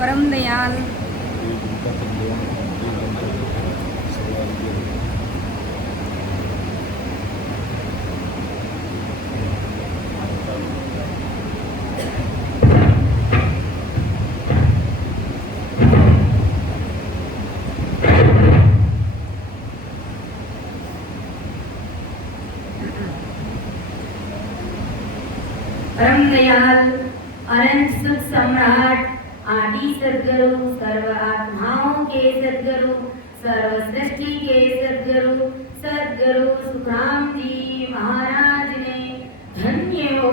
परम दयाल परम दयाल अनंत सुख सम्राट आदि सद्गुरु सर्व आत्माओं के सद्गुरु सर्व सृष्टि के सद्गुरु सद्गुरु सुखराम जी महाराज ने धन्य हो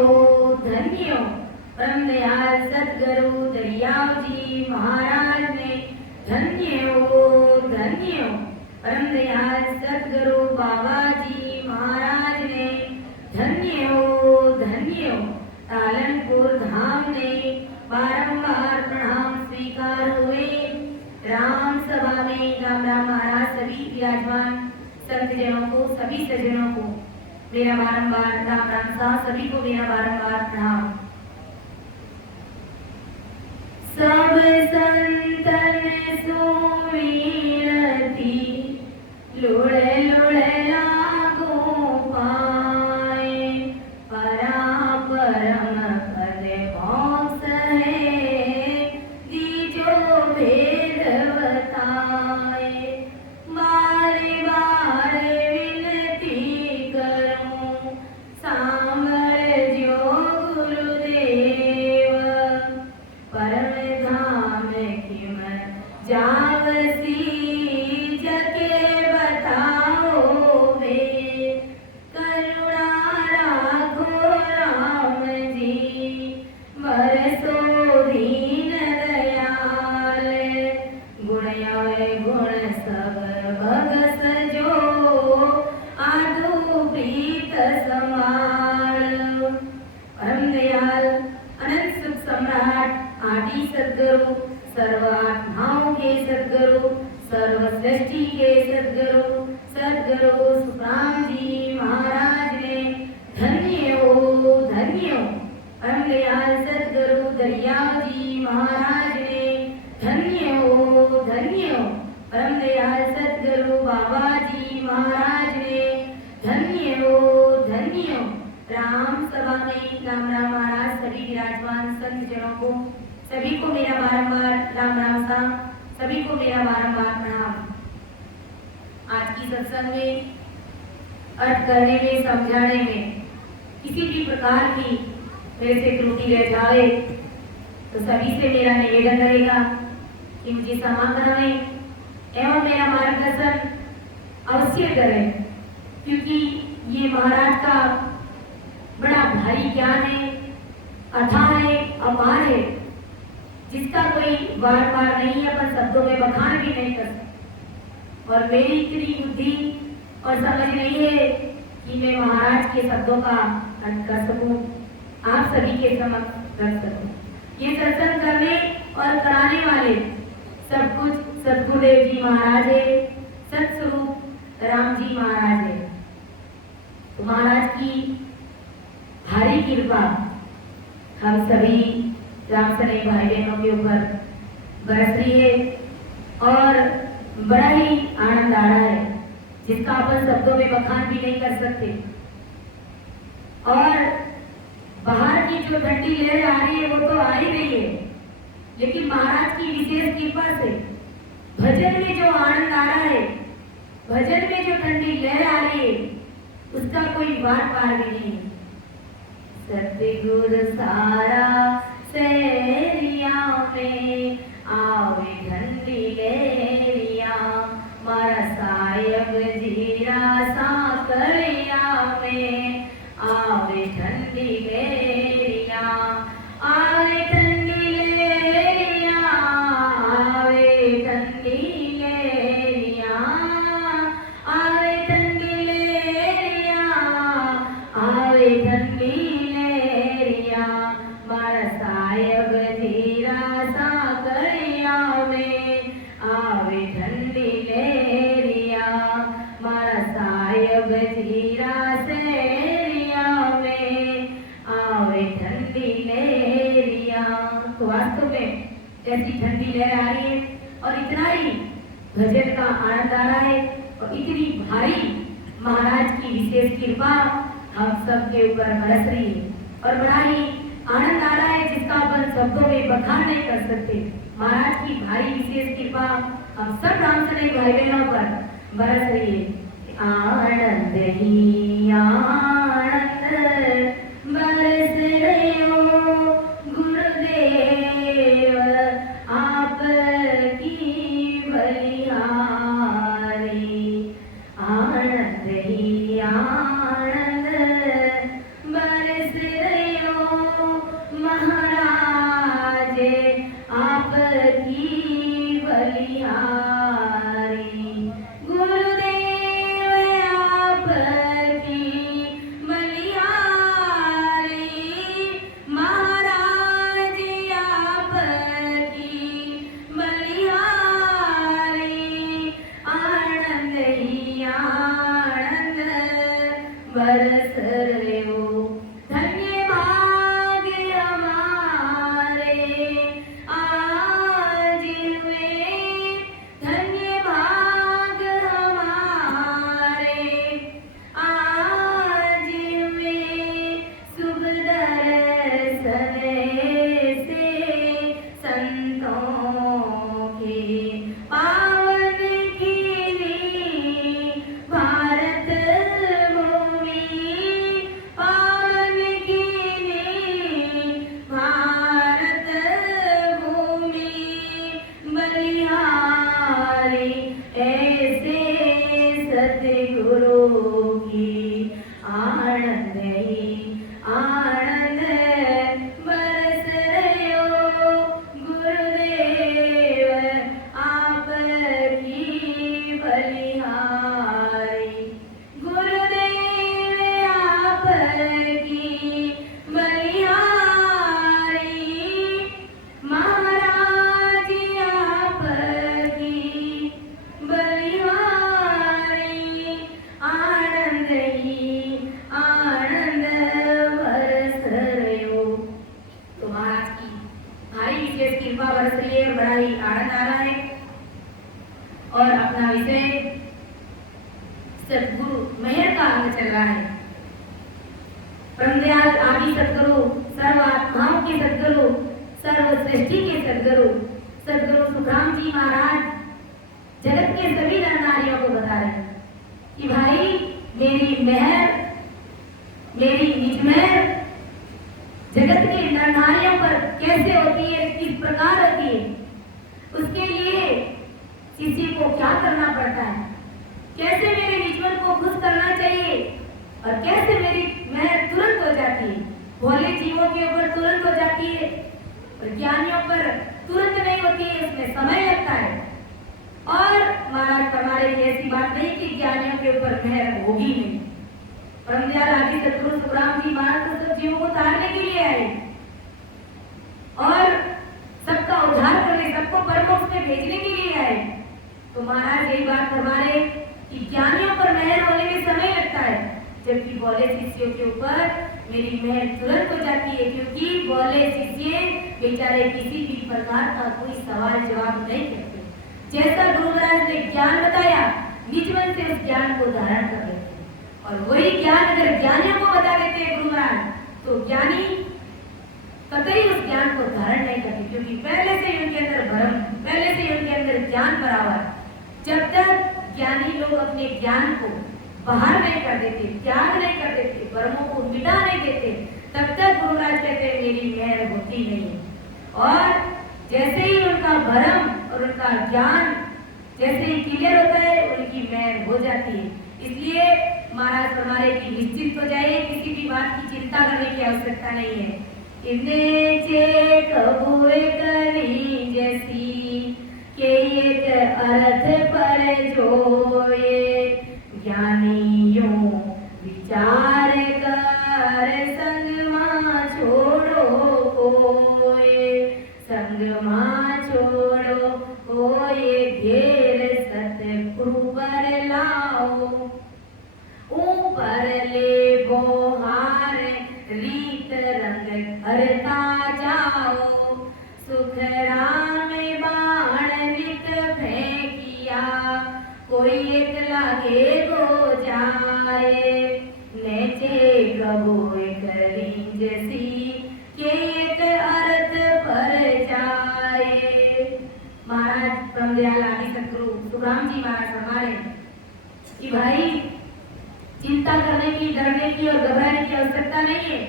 परम दयाल सद्गुरु दरियाव जी महाराज ने धन्य हो परम दयाल सद्गुरु बाबा जी महाराज ने धन्य हो पालनपुर धाम ने बारंबार प्रणाम स्वीकार हुए। राम सभा में राम महाराज सभी विराजमान संतजनों को सभी सज्जनों को मेरा बारंबार राम सा सभी को मेरा बारंबार प्रणाम। सब संतन सुवीरती लोड़े लोड़े लागो पाए परा परम पद मोक्ष है दीजो भेद बताए बारे बारे विनती करूं सांभर जो गुरुदेव परम धाम किम जावसी जके बताओ वे करुणा राखो राम जी बरसो दीन दयाल गुण आवे गुण सब भगस जो आदु प्रीत समाल परम दयाल अनंत सुख सम्राट आदि सद्गुरु सर्व आत्माओं के सद्गुरु सर्व सृष्टि के सद्गुरु सद्गुरु सुखराम जी महाराज ने धन्य हो परम दयाल सद्गुरु दरियाव जी महाराज ने धन्य हो परम दयाल सद्गुरु बाबा जी महाराज ने धन्य हो राम सभा में राम महाराज सभी विराजमान संत जनों को सभी को मेरा बारंबार राम सा सभी को मेरा बारंबार प्रणाम। आज की सत्संग में अर्थ करने में समझाने में किसी भी प्रकार की मेरे से त्रुटि रह जाए तो सभी से मेरा निवेदन रहेगा कि मुझे क्षमा कराएं एवं मेरा मार्गदर्शन अवश्य करें, क्योंकि ये महाराज का बड़ा भारी ज्ञान है, अथाह है, अपार है, जिसका कोई बार नहीं अपन शब्दों में बखान भी नहीं कर सकते। और मेरी इतनी बुद्धि और समझ नहीं है कि मैं महाराज के शब्दों का अर्थ कर सकूं, आप सभी के समक्ष रख सकूं। ये सत्संग करने और कराने वाले सब कुछ सद्गुरुदेव जी महाराज है, सत्स्वरूप राम जी महाराज है। तो महाराज की भारी कृपा हम सभी राम सने भाई बहनों के ऊपर बरस रही है और बड़ा ही आनंद आ रहा है, जिसका अपन शब्दों में बखान भी नहीं कर सकते। और बाहर की जो ठंडी लहर आ रही है वो तो आ ही रही है, लेकिन महाराज की विशेष कृपा से भजन में जो आनंद आ रहा है, भजन में जो ठंडी लहर आ रही है, उसका कोई बात पार भी नहीं है। सतगुरु सारा सैरिया में आवे ठंडी लहरिया मारा सायब जीरा साकरिया में आवे ठंडी लहरिया आवे ठंडी लहरिया आवे ठंडी लहरिया आवे ठंडी लहरिया आवे ठंडी लहरिया मारा सायब जीरा साकरिया में आवे ठंडी लहरिया मारा सायब जीरा सैरिया में आवे ठंडी लहरिया। तो वास्तव में कैसी ठंडी लहर आ रही है और इतना ही भजन का आनंद आ रहा है और इतनी भारी महाराज की विशेष कृपा हम सब के ऊपर बरस रही है और बड़ा ही आनंद आ रहा है जिसका अपन शब्दों में बखान नहीं कर सकते। महाराज की भारी विशेष कृपा हम सब रामसने भाई बहनों पर बरस रही है। आनंद ही आनंद बरस रहे हो गुरुदेव आप की बलिहारी। आनंद ही आनंद बरस रहे हो महाराज आप की बलिहारी। बरस रहे हो धन्य भाग हमारे आज हुए, धन्य भाग हमारे आज हुए। शुभ दर्शन से संतों के पावन कीनी भारत सतगुरु की आनंद ही आनंद बरस रहे हो गुरुदेव आप की बलिहारी। गुरुदेव आप की बलिहारी महाराज आप की बलिहारी। आनंद ही आनंद बरस रहे हो। तो महाराज की भारी विशेष कृपा बरस रही है, बड़ा ही आनंद आ रहा है और अपना विषय सद्गुरु मेहर का अंग चल रहा है। परमदयाल आदि सद्गुरु, सर्व आत्माओं के सद्गुरु, सर्व सृष्टि के सद्गुरु, सद्गुरु सुखराम जी महाराज जगत के सभी नर नारियों को बता रहे हैं कि भाई मेरी मेहर, मेरी निज मेहर जगत के नर नारियों पर कैसे होती है, किस प्रकार होती है, उसके लिए किसी को क्या करना पड़ता है, कैसे मेरे निजमन को खुश करना चाहिए और कैसे मेरी मेहर तुरंत हो जाती है। भोले जीवों के ऊपर तुरंत हो जाती है और ज्ञानियों पर तुरंत नहीं होती है, उसमें समय लगता है। और महाराज हमारे की ऐसी बात नहीं कि ज्ञानियों के ऊपर मेहर होगी नहीं। परमदयाल आदि सद्गुरु सुखराम जी महाराज तो सब जीवों को तारने के लिए आए और सबका उद्धार करने, सबको परमोक्ष में भेजने के लिए आए। तो महाराज यही बात हमारे कि ज्ञानियों पर मेहर होने में समय लगता है, जबकि भोले शिष्यों के ऊपर मेरी मेहर तुरंत हो जाती है, क्योंकि भोले शिष्य बेचारे किसी भी प्रकार का कोई सवाल जवाब नहीं करते। जैसा गुरु महाराज ने ज्ञान बताया, निज मन से उस ज्ञान को धारण कर लेते हैं और वही ज्ञान अगर ज्ञानियों को बता देते हैं गुरु महाराज, तो ज्ञानी कतई उस ज्ञान को धारण नहीं करते, क्योंकि पहले से ही उनके अंदर भ्रम, पहले से ही उनके अंदर ज्ञान भरा हुआ है। जब तक ज्ञानी लोग अपने ज्ञान को बाहर नहीं कर देते, त्याग नहीं कर देते, भ्रमों को मिटा नहीं देते, तब तक गुरु महाराज कहते हैं मेरी मेहर होती नहीं है। और जैसे ही उनका भ्रम और उनका ज्ञान जैसे ही क्लियर होता है, उनकी मेहर हो जाती है। इसलिए महाराज फरमाए कि निश्चित हो जाइए, किसी भी बात की चिंता करने की आवश्यकता नहीं है। इन्हें जे कबूए करी जैसी के एक अर्थ पर जोए, ज्ञानियों विचार कर संग मां छोड़ो कोए, संग मां छोड़ो कोए, घेर सतगुरु पर लाओ, ऊपर ले बोहार रीत रंग भरता जाओ, सुख राम जाए, नेचे प्रभु एक रींजसी के एक अर्थ पर जाए। महाराज ब्रह्मदयाल आदि सतगुरु सुखराम जी महाराज हमारे कि भाई चिंता करने की, डरने की और घबराने की आवश्यकता नहीं है।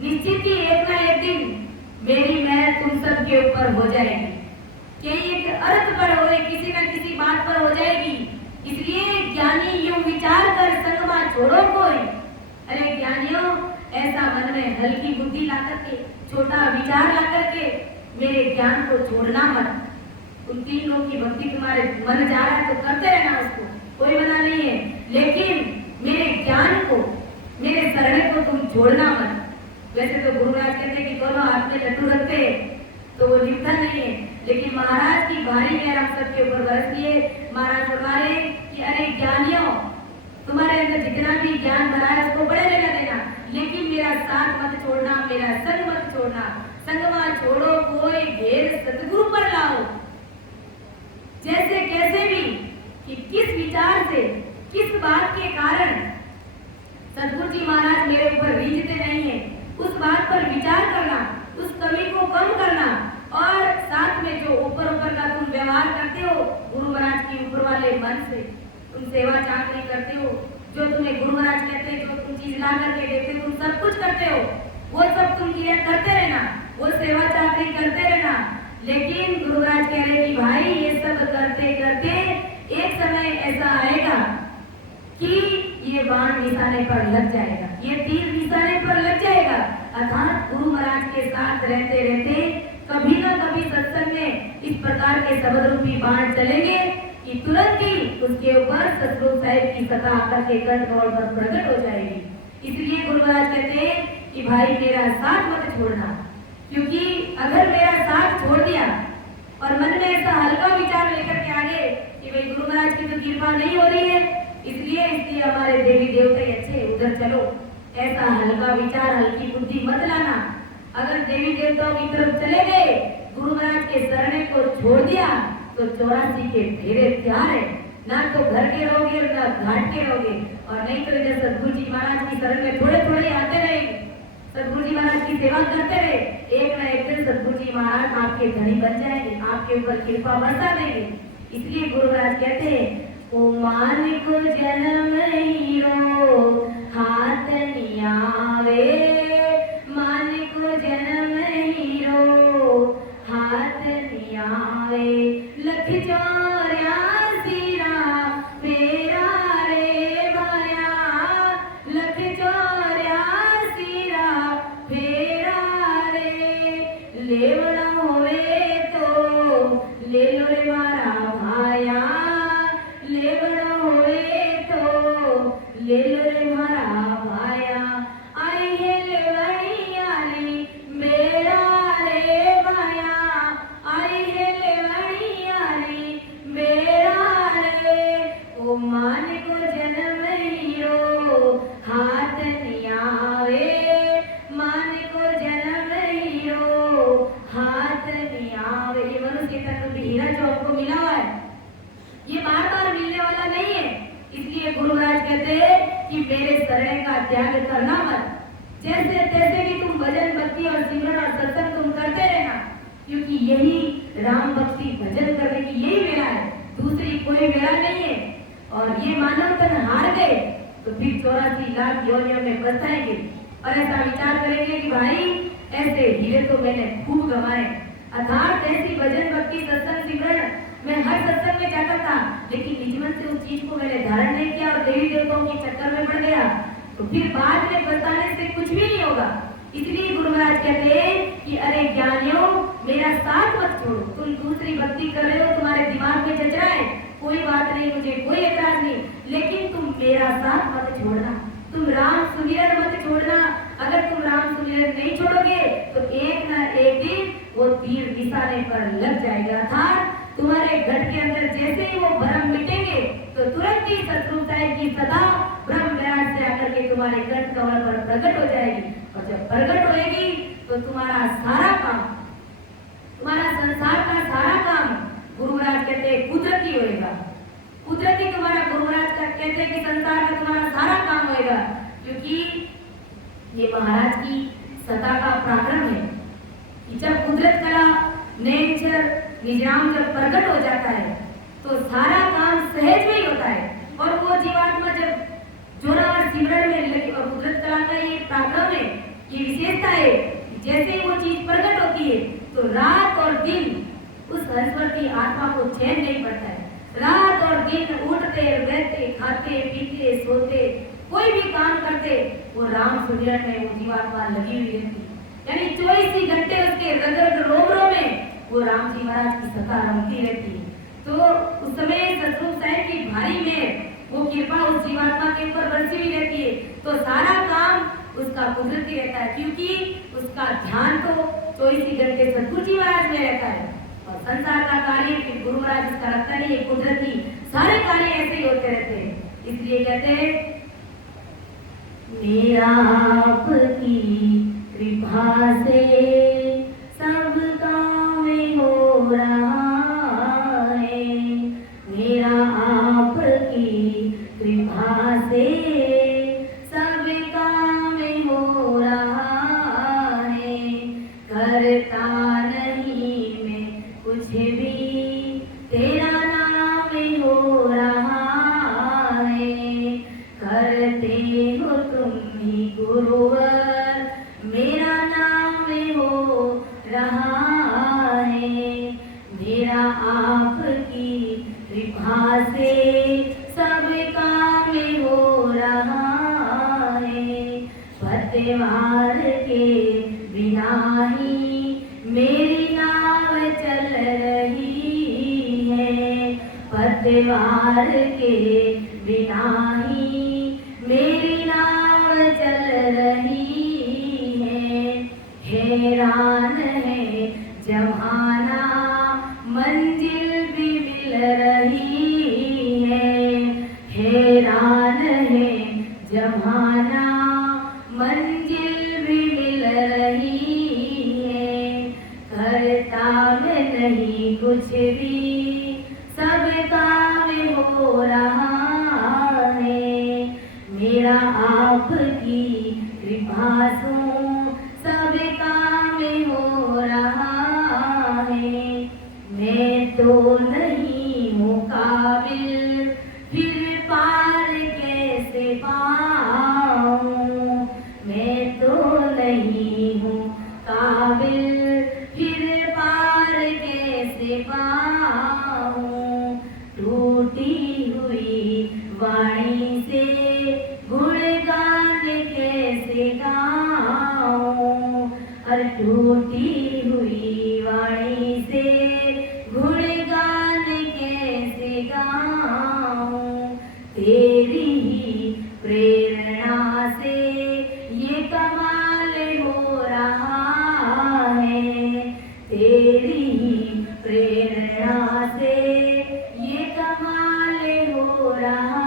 निश्चित ही एक ना एक दिन मेरी मेहर तुम सब के ऊपर हो जाएगी, कि एक अर्थ पर हो, किसी न किसी बात पर हो जाएगी। इसलिए ज्ञानी यूं विचार कर संगमा छोड़ो कोई। अरे ज्ञानियों, ऐसा मन में हल्की बुद्धि ला करके, छोटा विचार ला करके मेरे ज्ञान को छोड़ना मत। उन तीन लोगों की भक्ति तुम्हारे मन जा रहा है तो करते रहना, उसको कोई मना नहीं है, लेकिन मेरे ज्ञान को, मेरे शरण को तुम छोड़ना मत। वैसे तो गुरुराज कहते कि दोनों हाथ में लड्डू रखते तो वो लिखता नहीं है, लेकिन महाराज की भारी मेहर हम सबके ऊपर बरसती है। महाराज फरमाए कि अरे ज्ञानियों, तुम्हारे अंदर जितना भी ज्ञान भरा है उसको बड़े रहने देना, लेकिन मेरा साथ मत छोड़ना, मेरा संग मत छोड़ना। संगमा छोड़ो कोई घेर सतगुरु पर लाओ। जैसे कैसे भी कि किस विचार से, किस बात के कारण सतगुरु जी महाराज मेरे ऊपर रीझते नहीं है, उस बात पर विचार करना, उस कमी को कम करना, और साथ में जो ऊपर ऊपर का तुम व्यवहार करते हो गुरु महाराज की ऊपर वाले मन से, तुम सेवा चाकरी करते हो, जो तुम्हें गुरु महाराज कहते हैं, जो तुम चीज ला करके देते हो, तुम सब कुछ करते हो, वो सब तुम क्रिया करते रहना, वो सेवा चाकरी करते रहना। लेकिन गुरु महाराज कह रहे कि भाई ये सब करते करते एक समय ऐसा आएगा कि ये बाण निशाने पर लग जाएगा, ये तीर निशाने पर लग जाएगा। अर्थात गुरु महाराज के साथ रहते रहते कभी न कभी सत्संग में इस प्रकार के शब्द रूपी बाण चलेंगे कि तुरंत ही उसके ऊपर सतगुरु साहिब की सत्ता आकर के कंठ पर प्रकट हो जाएगी। इसलिए गुरु महाराज कहते हैं कि भाई मेरा साथ मत छोड़ना, क्योंकि अगर मेरा साथ छोड़ दिया और मन में ऐसा हल्का विचार लेकर के आगे कि भाई गुरु महाराज की तो कृपा नहीं हो रही है, इसलिए हमारे देवी देवता अच्छे, उधर चलो, ऐसा हल्का विचार, हल्की बुद्धि मत लाना। अगर देवी देवताओं की तरफ चले गए, गुरु महाराज के शरण को छोड़ दिया तो 84 के फेरे तैयार है, ना तो घर के रहोगे ना घाट के रहोगे, और नहीं तो इधर सतगुरु जी महाराज की शरण में थोड़े थोड़े आते रहेंगे, सतगुरु जी महाराज की सेवा करते रहे, एक न एक दिन सतगुरु जी महाराज आपके धनी बन जाएंगे, आपके ऊपर कृपा बरसा देंगे। इसलिए गुरु महाराज कहते हैं ओ मान को जन्म हीरो हाथ नियावे, मान को जन्म हीरो हाथ नियावे, लख 84 फेरा रे भाया, लख 84 फेरा रे, लेवड़ा होवे तो ले लो रे मारा भाया, लेवड़ा होवे तो ले लो रे मारा भाया, आई है लेवड़िया रे मेरा रे भाया, आई है लेवड़िया रे मेरा रे, ओ मान को जन्म हीरो हाथ नियावे, मान को जन्म हीरो हाथ नियावे। ये मनुष्य तत्व हीरा जो आपको मिला हुआ है, ये बार बार मिलने वाला नहीं है। इसलिए गुरु महाराज कहते हैं कि मेरे शरण का त्याग करना मत, जैसे तैसे भी तुम भजन भक्ति और सिमरन और सत्संग तुम करते रहना, क्योंकि यही राम भक्ति भजन करने की यही वेला है, दूसरी कोई वेला नहीं है। और ये मानव तन हार गए तो फिर 84 लाख योनियों में बसाएंगे और ऐसा विचार करेंगे कि भाई ऐसे हीरे तो मैंने खूब गंवाए। अर्थात ऐसी भजन भक्ति सत्संग सिमरन मैं हर सत्संग में जाता था, लेकिन निज मन से उस चीज को मैंने धारण नहीं किया और देवी देवताओं के चक्कर में पड़ गया, तो फिर बाद में बताने से कुछ भी नहीं होगा। इसलिए गुरु महाराज कहते हैं कि अरे ज्ञानियों, मेरा साथ मत छोड़ो, तुम दूसरी भक्ति कर रहे हो, तुम्हारे दिमाग में जच रहा है, कोई बात नहीं, मुझे कोई ऐतराज नहीं, लेकिन तुम मेरा साथ मत छोड़ना, तुम राम सुमिरन मत छोड़ना। अगर तुम राम सुमिरन नहीं छोड़ोगे तो एक न एक दिन वो तीर निशाने पर लग जाएगा। अर्थात तुम्हारे घट के अंदर जैसे ही वो भ्रम मिटेंगे तो तुरंत ही सतगुरु साहिब की सदा ब्रह्म विराट से आकर के तुम्हारे कंठ कमल पर प्रकट हो जाएगी, और जब प्रकट होएगी तो तुम्हारा सारा काम, तुम्हारा संसार का सारा काम गुरु महाराज कहते हैं कुदरती होएगा, कुदरती तुम्हारा गुरु महाराज का कहते हैं कि संसार में तुम्हारा सारा काम होएगा, क्योंकि ये महाराज की सत्ता का पराक्रम है कि जब कुदरत कला नेचर निजाम जब प्रकट हो जाता है तो सारा काम सहज में ही होता है। और वो जीवात्मा जब जोरावर सिमरन में लगी, और कुदरत कला का ये पराक्रम है, ये विशेषता है, जैसे ही वो चीज प्रकट होती है तो रात और दिन उस हंसवर्ती आत्मा को चैन नहीं पड़ता है। रात और दिन उठते बैठते खाते पीते सोते कोई भी काम करते वो राम सुमिरन में वो जीवात्मा लगी हुई रहती, यानी 24 ही घंटे उसके रग रग रोम रोम में वो राम जी महाराज की सत्ता रमती रहती है। तो उस समय सतरूप साहिब की भारी में वो कृपा उस जीवात्मा के ऊपर बरसी हुई रहती है, तो सारा काम उसका कुदरती रहता है, क्योंकि उसका ध्यान तो 24 ही घंटे सतगुरु जी महाराज में रहता है। और संसार का कार्य फिर गुरु महाराज इसका रखता नहीं है, कुदरती सारे कार्य ऐसे ही होते रहते हैं। इसलिए कहते हैं मेरा आपकी कृपा से सब काम हो रहा है, मेरा आपकी कृपा से सब काम हो रहा है, करता नहीं मैं कुछ भी तेरा नाम हो रहा है, करते हो तुम ही गुरुवर मेरा नाम हो रहा है, मेरा आपकी कृपा से सब काम हो रहा है, पतवार के बिना ही मेरी नाव चल रही है, पतवार के बिना ही मेरी नाव चल रही है, हैरान है जमाना मंजिल भी मिल रही है, हैरान है जमाना मंजिल भी मिल रही है, करता मैं नहीं कुछ भी सब काम हो रहा है, मेरा आपकी कृपा से सब काम हो रहा है, मैं तो नहीं हूँ काबिल फिर पार कैसे पाऊँ, मैं तो नहीं हूँ काबिल फिर पार कैसे पाऊँ, टूटी हुई वाणी से गुणगान कैसे गाऊँ, हर टूटी हुई वाणी से गुणगान कैसे गाऊँ, तेरी ही प्रेरणा से ये कमाल हो रहा है, तेरी ही प्रेरणा से ये कमाल हो रहा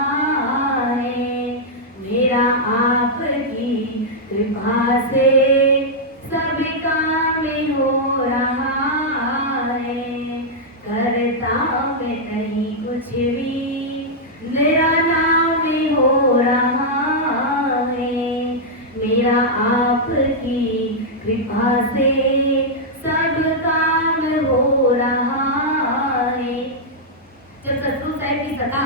है, मेरा आपकी कृपा से सब काम हो रहा है, करता मैं नहीं कुछ भी मेरा नाम हो रहा है, मेरा आपकी कृपा से सब काम हो रहा है। जब सतगुरु साहिब की सत्ता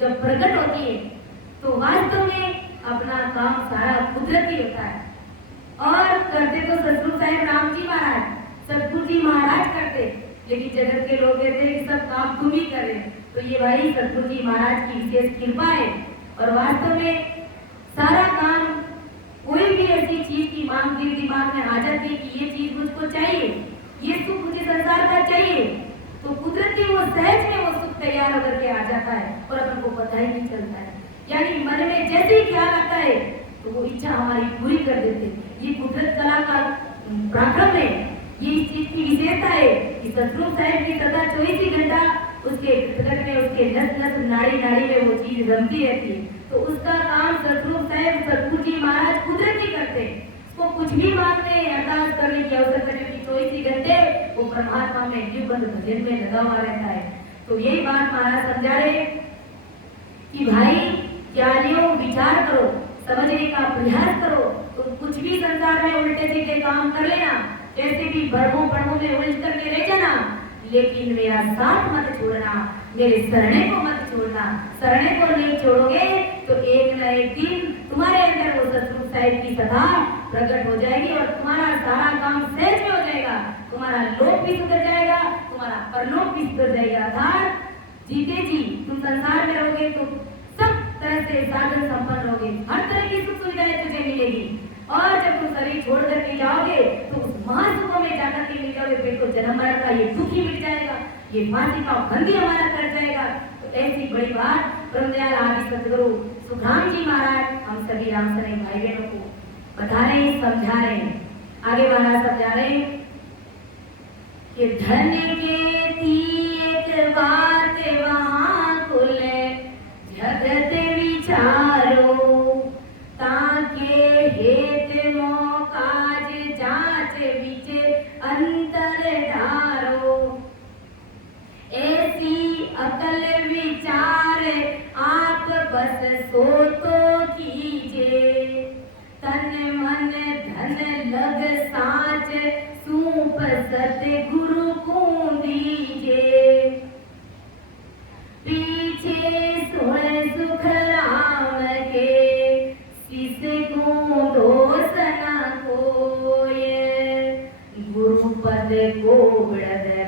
जब प्रकट होती है तो वास्तव में अपना काम सारा कुदरती होता है, और करते तो सतगुरु साहिब राम जी महाराज सतगुरु जी महाराज करते, लेकिन जगत के लोग कहते हैं कि सब काम तुम ही कर रहे, तो ये भाई सतगुरु जी महाराज की विशेष कृपा है। और वास्तव में सारा काम कोई भी ऐसी चीज की मांग दिल दिमाग में आ जाती है कि ये चीज मुझको चाहिए, ये सुख मुझे संसार का चाहिए, तो कुदरती वो सहज में वो सुख तैयार होकर के आ जाता है और अपन को पता ही नहीं चलता है। यानी मन में जैसे ही ख्याल आता है तो वो इच्छा हमारी पूरी कर देते हैं। ये कुदरत कला का पराक्रम है, ये इस चीज की विशेषता है कि सतगुरु साहिब की सदा 24 ही घंटा उसके भीतर में उसके नस नस नाड़ी नाड़ी में वो चीज रमती रहती है। तो उसका काम सतगुरु साहिब सतगुरु जी महाराज कुदरती करते हैं। उसको कुछ भी मांगने अरदास करने की आवश्यकता नहीं, 24 ही घंटे वो परमात्मा में जीवबंद भजन में लगा हुआ रहता है। तो यही बात महाराज समझा रहे कि भाई ज्ञानियों विचार करो, समझने का प्रयास करो। तुम कुछ भी संसार में उल्टे सीधे काम कर लेना, जैसे भी भ्रमों भ्रमों में उलझ करके रह जाना, लेकिन मेरा साथ मत छोड़ना, मेरे शरणे को मत छोड़ना। शरणे को नहीं छोड़ोगे तो एक न एक दिन तुम्हारे अंदर वो सतगुरु साहिब की सदा प्रकट हो जाएगी और तुम्हारा सारा काम सहज में हो जाएगा। तुम्हारा लोक भी सुधर जाएगा, तुम्हारा परलोक भी सुधर जाएगा। अर्थात जीते जी तुम संसार में रहोगे तो सब तरह से साधन संपन्न रहोगे, हर तरह की सुख सुविधाएं तुझे मिलेगी। और जब तुम शरीर छोड़ करके जाओगे तो उस महासुखों में जाकर के मिल जाओगे, फिर तो जन्म मरण का ये दुख ही मिट जाएगा, ये फांसी का बंदी हमारा कर जाएगा। तो ऐसी बड़ी बात ब्रह्मदयाल आदि सदगुरु सुखराम जी महाराज हम सभी रामसरे भाई बहनों को बता रहे, समझा रहे। आगे महाराज समझा रहे कि धन्य के एक बात वहां खुले जगत विचारो, ताके हेत मोकाज जांच विच अंतर धारो। ऐसी अकल विचार आप बस सो तो कीजे, तन मन धन लग साच सूप सतगुरु को दीजे। पीछे सुन सुख राम के शिष को दोष न कोय, गुरुपद को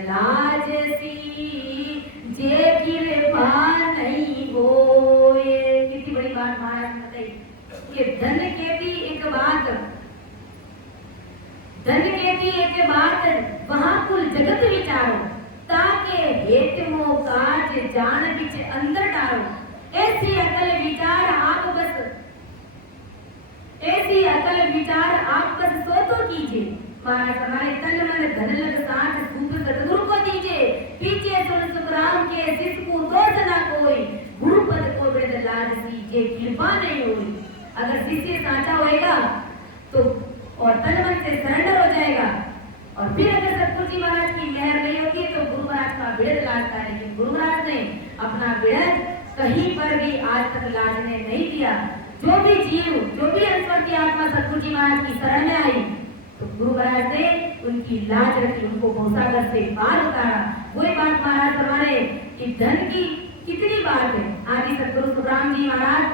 लाज सी जे कृपा नहीं होए। कितनी बड़ी बात महाराज बताई कि धन के भी एक बात, धन के भी एक बात वहां कुल जगत विचारो, ताके हेत मोह काज जान बिच अंदर डारो। ऐसी अकल विचार आप बस, ऐसी अकल विचार आप बस सो तो कीजिए। महाराज हमारे तन मन धन लग साथ सूप सतगुरु को दीजिए। पीछे सुन सुख राम के शिष को दोष न कोई, गुरुपद को वेद लाज सी जे कृपा नहीं हुई। अगर शिष्य साचा होएगा तो और तन मन से सरेंडर हो जाएगा, और फिर अगर सतगुरु जी महाराज की मेहर नहीं होगी तो गुरु महाराज का विड़द लाजता है। लेकिन गुरु महाराज ने अपना विड़द कहीं पर भी आज तक लाजने नहीं दिया। जो भी जीव, जो भी अंतर की आत्मा सतगुरु जी महाराज की शरण में आई तो गुरु महाराज ने उनकी लाज रखी, उनको भवसागर से पार उतारा। वही बात महाराज फरमाने कि धन की कितनी बात है। आदि सतगुरु सुखराम जी महाराज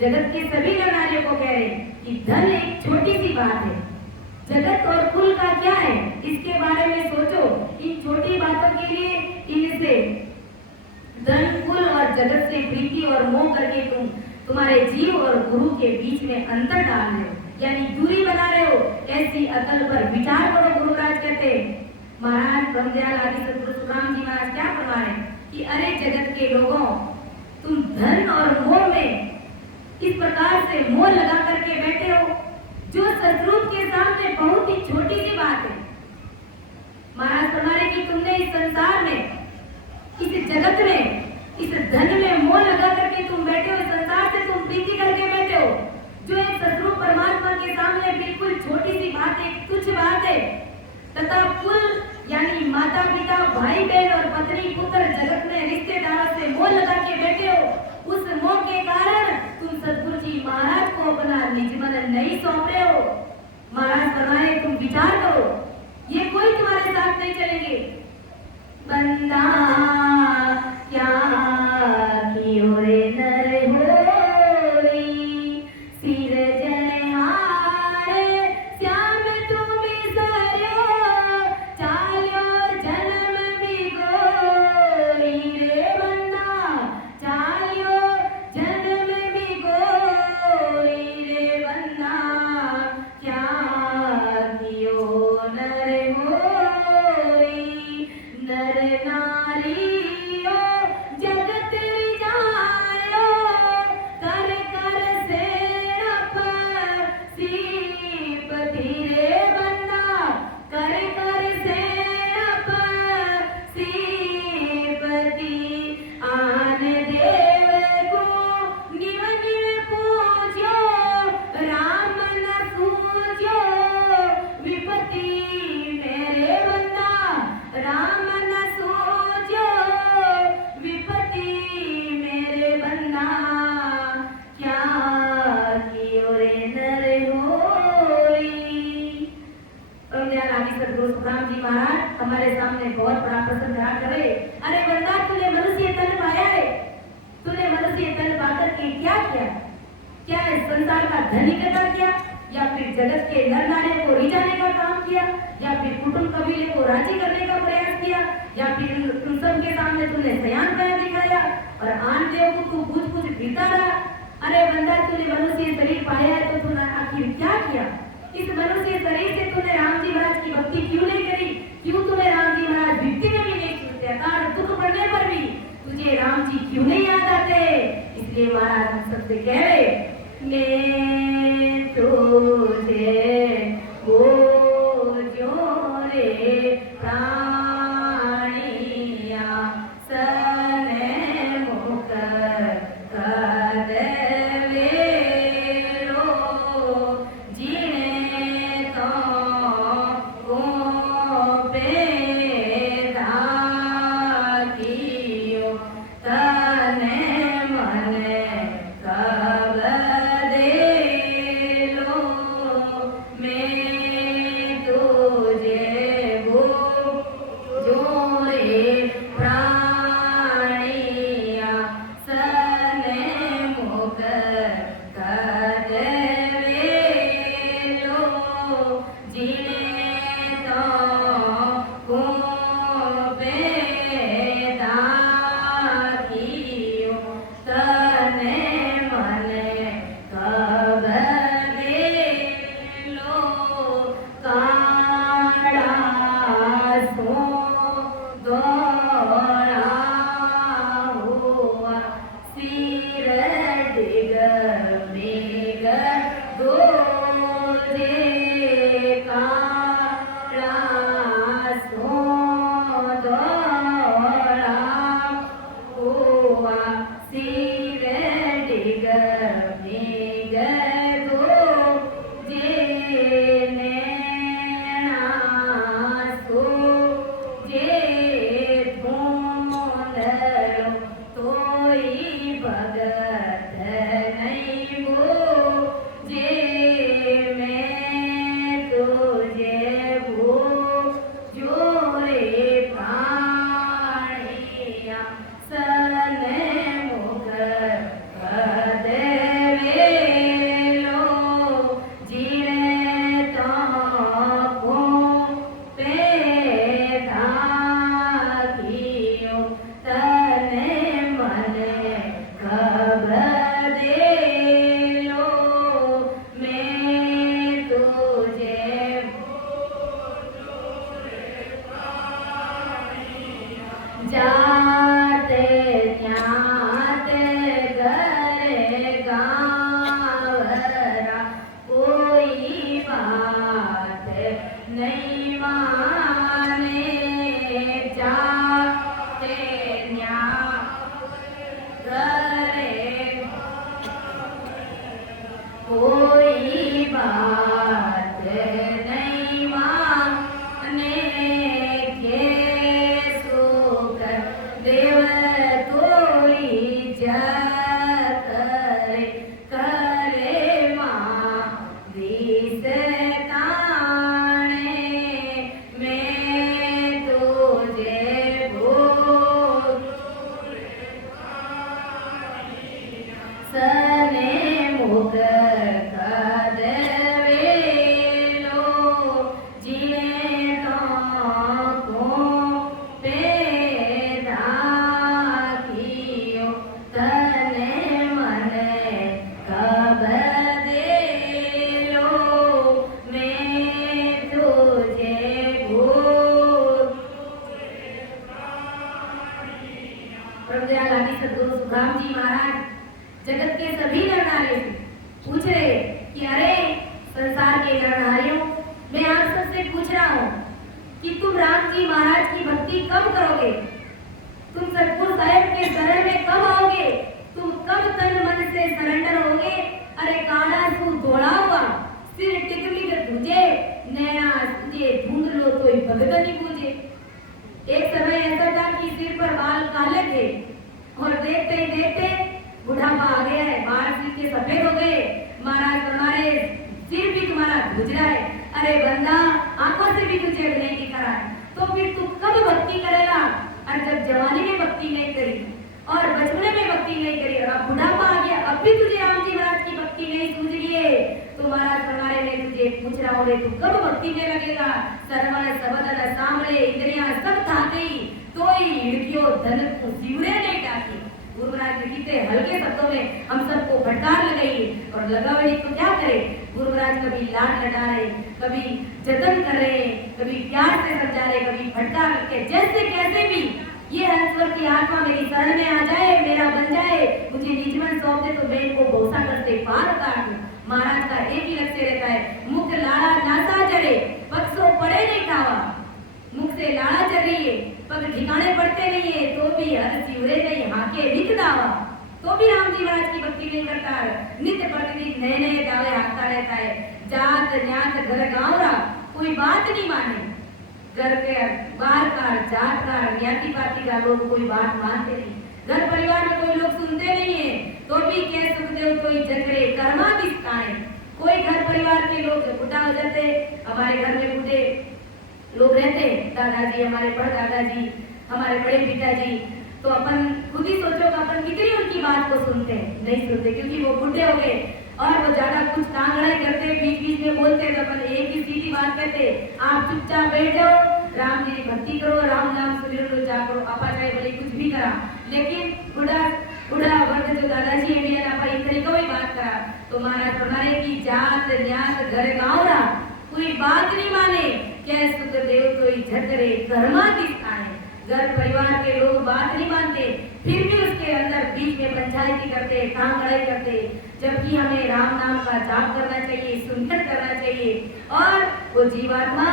जगत के सभी नारियों को कह रहे कि धन एक छोटी सी बात है, जगत और कुल का क्या है इसके बारे में सोचो। इन छोटी बातों के लिए इनसे धन कुल और जगत से प्रीति और मोह करके तुम्हारे जीव और गुरु के बीच में अंतर डाल रहे हो, यानी दूरी बना रहे हो। ऐसी अकल पर विचार करो। गुरु महाराज कहते महाराज ब्रह्मदयाल आदि सतगुरु सुखराम जी महाराज क्या फरमा रहे कि अरे जगत के लोगों, तुम धन और मोह में इस प्रकार से मोह लगा करके बैठे हो जो सतरूप के सामने बहुत ही छोटी सी बात है। महाराज फरमाने कि तुमने इस संसार में, इस जगत में, इस धन में मोह लगा करके तुम बैठे हो, संसार से तुम प्रीति करके बैठे हो, जो एक सतरूप परमात्मा के सामने बिल्कुल छोटी सी बात है, तुच्छ बात है। तथा कुल यानी माता पिता भाई बहन और पत्नी पुत्र जगत में रिश्तेदारों से मोह लगा के बैठे हो। उस मोह के कारण तुम सतगुरु जी महाराज को अपना निज मन नहीं सौंप रहे हो। महाराज फरमाए तुम विचार करो, ये कोई तुम्हारे साथ नहीं चलेंगे। बंदा क्या कियो रे नर होरी, सिर जनहारे श्याम तुम सरयो, चाल्यो जन्म बिगोरी रे बंदा, चाल्यो जन्म बिगोरी रे बंदा, क्या कियो नर होरी, नर नारियो जग हमारे सामने बहुत बड़ा प्रसंग खड़ा करे। अरे बंदा, तूने मनुष्य तन पाया है, तूने मनुष्य तन पाकर के क्या किया? क्या इस संसार का धन इकट्ठा किया, या फिर जगत के नर नारियों को रिझाने का काम किया, या फिर कुटुंब कबीले को राजी करने का प्रयास किया, या फिर तुम सबके सामने तुमने सयान पाया दिखाया और आन देव को तू कुछ कुछ पीता रहा। अरे बंदा, तूने मनुष्य शरीर पाया है तो तूने आखिर क्या किया? इस मनुष्य शरीर से तूने राम जी महाराज की भक्ति क्यों नहीं करी? क्यों तूने राम जी महाराज भक्ति में भी नहीं छूटते? अकाल दुख पड़ने पर भी तुझे राम जी क्यों नहीं याद आते? इसलिए महाराज हम सबसे कह रहे, मैं तुझे वो जो रे प्राणिया सने मुख कदवे रो जीने तो को पेदा कियो तने मने कब दे लो मैं तुझे वो जो रे प्राणिया सने मुख कदवे लो जीने तो को पेदा कियो तने मने कब दे लो काड़ा सो दोड़ा हुआ सिर डिग मेघ दोजे काड़ा सो दोड़ा हुआ सिर डिग मेघ दोजे नैना सो जे धूंधलो तोई भगत नहीं वो जे मैं तुझे वो जो रे प्राणिया सने मुख कदवे लो जीने तो को पेदा कियो तने मने कब दे लो मैं तुझे जाते न्याते घरे गावरा कोई बात नहीं माने जाते न्या घरे कोई बात नहीं माने के सुख देव कोई जत करे माँ दिस ताणे मैं तुझे भूल सने मुख कदवे लो जीने तो को पेदा कियो तने मने कब दे लो मैं तुझे भूल। प्रभुदयाल आदि सद्गुरु सुखराम जी महाराज जगत के सभी नर नारियों से पूछ रहे कि अरे संसार के नर नारियों, मैं आप सबसे पूछ रहा हूँ कि तुम राम जी महाराज की भक्ति कब करोगे? तुम सतगुरु साहेब के शरण में कब आओगे? तुम कब तन मन से सरेंडर होगे? अरे काड़ा तू दौड़ा हुआ सिर टिकली कर तुझे नैना तुझे ढूंढ लो तो भगत नहीं पूछे। एक समय ऐसा था कि सिर पर बाल काले थे और देखते ही देखते बुढ़ापा आ गया है, बाल सिर के सफेद हो गए। महाराज तुम्हारे सिर भी तुम्हारा गुजरा है। अरे बंदा, आंखों से भी तुझे नहीं दिख रहा है तो फिर तू कब भक्ति करेगा? और जब जवानी में भक्ति नहीं करी और बचपने में भक्ति नहीं करी और अब बुढ़ापा आ गया, अब भी तुझे राम जी महाराज की भक्ति नहीं सूझ रही है, तो महाराज हमारे में तुझे पूछ रहा होगे तू कब भक्ति में लगेगा? सरवण सबदन सामरे इंद्रियां सब था गई, तो हिड़कियों धन जीवरे नहीं टाकी। गुरु महाराज ने कितने हल्के शब्दों में हम सबको फटकार लगाई और लगावे तो क्या करे? गुरु महाराज कभी लाड लटा रहे, कभी जतन कर रहे, कभी प्यार से समझा रहे, कभी फटकार के जैसे कैसे भी ये हंसवर की आत्मा मेरी शरण में आ जाए, मेरा बन जाए, मुझे निजमन सौंप दे तो मैं इनको भौसा करते पार काट दूं। महाराज का एक ही लक्ष्य रहता है, मुख लाड़ा नासा जरे, पक्षों पड़े नहीं खावा। मुख से लाड़ा चल रही है, पग ठिकाने पड़ते नहीं है, तो भी हर चिवरे नहीं हाके लिख दावा, तो भी राम जी महाराज की भक्ति नहीं करता है। नित्य प्रतिदिन नए नए दावे हाकता रहता है। जात न्यात घर गाँव रा कोई बात नहीं माने, घर के बाहर का जात का ज्ञाति पाति का लोग कोई बात मानते नहीं, घर परिवार में कोई लोग सुनते नहीं है, तो भी कह सुखदेव कोई झगड़े कर्मा दिखाए। कोई घर परिवार के लोग बुढ़ा हो जाते, हमारे घर में बूढ़े लोग रहते, दादाजी, हमारे बड़ दादाजी, हमारे बड़े पिताजी, तो अपन खुद ही सोचो कि अपन कितनी उनकी बात को सुनते हैं? नहीं सुनते, क्योंकि वो बूढ़े हो गए और वो ज्यादा कुछ तांगड़ाई करते, बीच बीच में बोलते, तो अपन एक ही सीधी बात कहते, आप चुपचाप बैठ जाओ, राम जी की भक्ति करो, राम नाम सुमिरो जाओ, आपा चाहे भले कुछ भी करा। लेकिन बुढ़ा वर्ग जो दादाजी है आपा इतनी कोई बात करा, तो महाराज हमारे की जात न्यात घर गाँव रा कोई बात नहीं माने, क्या सुखदेव कोई झगड़े कर्मा दिखाए। घर परिवार के लोग बात नहीं मानते, फिर भी उसके अंदर बीच में पंचायती करते, कांगड़ाई करते, जबकि हमें राम नाम का जाप करना चाहिए, सुनकर करना चाहिए। और वो जीवात्मा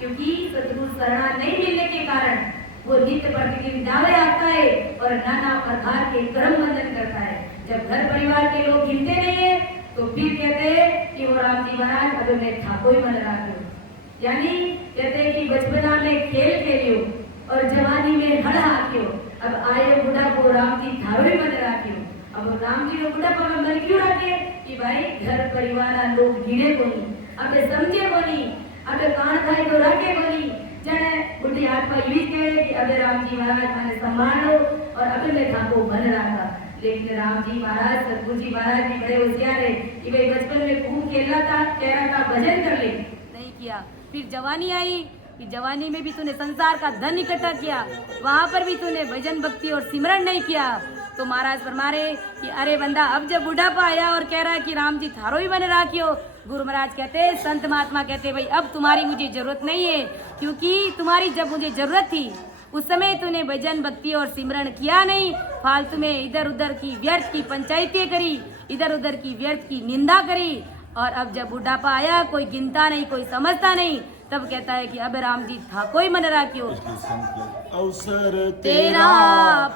क्योंकि सतगुरु शरणा नहीं मिलने के कारण वो नित्य प्रतिदिन दावे आता है और नाना प्रकार के कर्म बंधन करता है। जब घर परिवार के लोग गिनते नहीं है तो फिर कहते हैं कि वो राम जी महाराज अब मैं था कोई मन रहा, यानी कहते हैं कि बचपना में खेल खेलियो और जवानी में हड़ हाकियो, अब आए बुढ़ा को राम जी थारो ही मन राखियो। अब राम जी ने बुढ़ापा में मन क्यों रखे? कि भाई घर परिवार लोग गिने को नहीं, अबे समझे को नहीं, अबे कान खाए तो रखे को नहीं, जने बुढ़ी आत्मा यूं कहे कि अबे राम जी महाराज मैंने सम्मान लो और अबे मैं थाको मन रखा। लेकिन राम जी महाराज, सतगुरु जी महाराज भी बड़े होशियार है कि भाई बचपन में खूब खेलना था, कह रहा था भजन कर ले, नहीं किया। फिर जवानी आई कि जवानी में भी तूने संसार का धन इकट्ठा किया, वहां पर भी तूने भजन भक्ति और सिमरन नहीं किया। तो महाराज फरमा रहे कि अरे बंदा, अब जब बुढ़ापा आया और कह रहा है कि राम जी थारो ही बन राखियो, गुरु महाराज कहते, संत महात्मा कहते, भाई अब तुम्हारी मुझे जरूरत नहीं है, क्योंकि तुम्हारी जब मुझे जरूरत थी उस समय तूने भजन भक्ति और सिमरन किया नहीं, फालतू में इधर उधर की व्यर्थ की पंचायतें करी, इधर उधर की व्यर्थ की निंदा करी। और अब जब बुढ़ापा आया, कोई गिनता नहीं, कोई समझता नहीं, तब कहता है कि अब राम जी था कोई मन राखियो। अवसर तेरा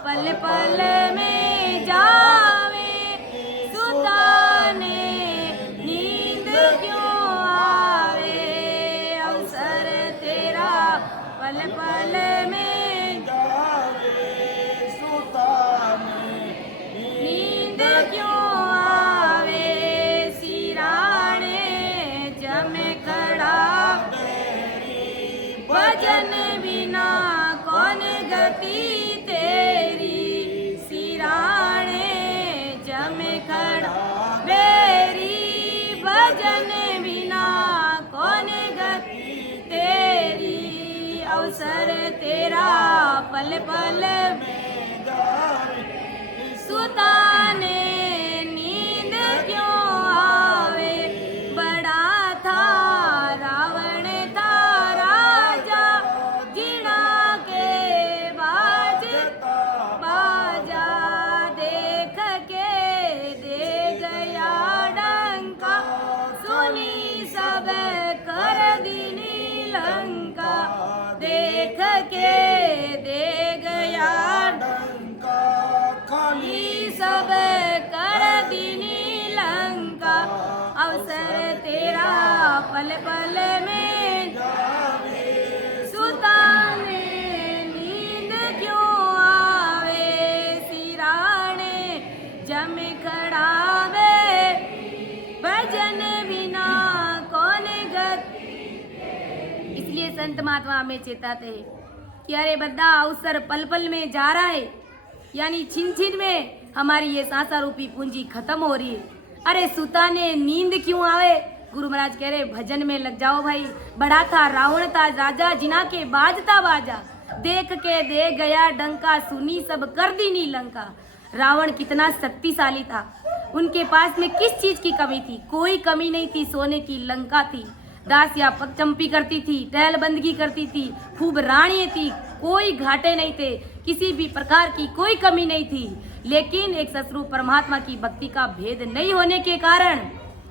पल पल में जावे सुताने, नींद क्यों आवे? अवसर तेरा पल पल में जावे सुताने, नींद क्यों आवे? सिराने जमे खड़ा भजन बिना कौन गति तेरी? सिराने जमे खड़ा बेरी, भजन बिना कौन गति तेरी? अवसर तेरा पल पल में सुताने, नींद क्यों आवे? बड़ा था रावण था राजा, जिणा के बाजा, देख के दे गया डंका, सुनी सब कर दीनी लंका। देख के दे गया डंका खाली सब कर दीनी लंका। अवसर तेरा पल पल में सुताने, नींद क्यों आवे? सिराने जम खड़ावे, भजन बिना कौन गति? इसलिए संत महात्मा हमें चेताते हैं कि अरे बद्दा अवसर पल पल में जा रहा है, यानी छिन छिन में हमारी ये सांसा रूपी पूंजी खत्म हो रही है। अरे सुता ने नींद क्यों आवे, गुरु महाराज कह रहे भजन में लग जाओ भाई। बड़ा था रावण था राजा, जिना के बाजता बाजा, देख के दे गया डंका, सुनी सब कर दी नी लंका। रावण कितना शक्तिशाली था, उनके पास में किस चीज की कमी थी? कोई कमी नहीं थी, सोने की लंका थी। दासियां पगचंपी करती थी, टहल बंदगी करती थी, खूब रानी थी, कोई घाटे नहीं थे, किसी भी प्रकार की कोई कमी नहीं थी। लेकिन एक सतरूप परमात्मा की भक्ति का भेद नहीं होने के कारण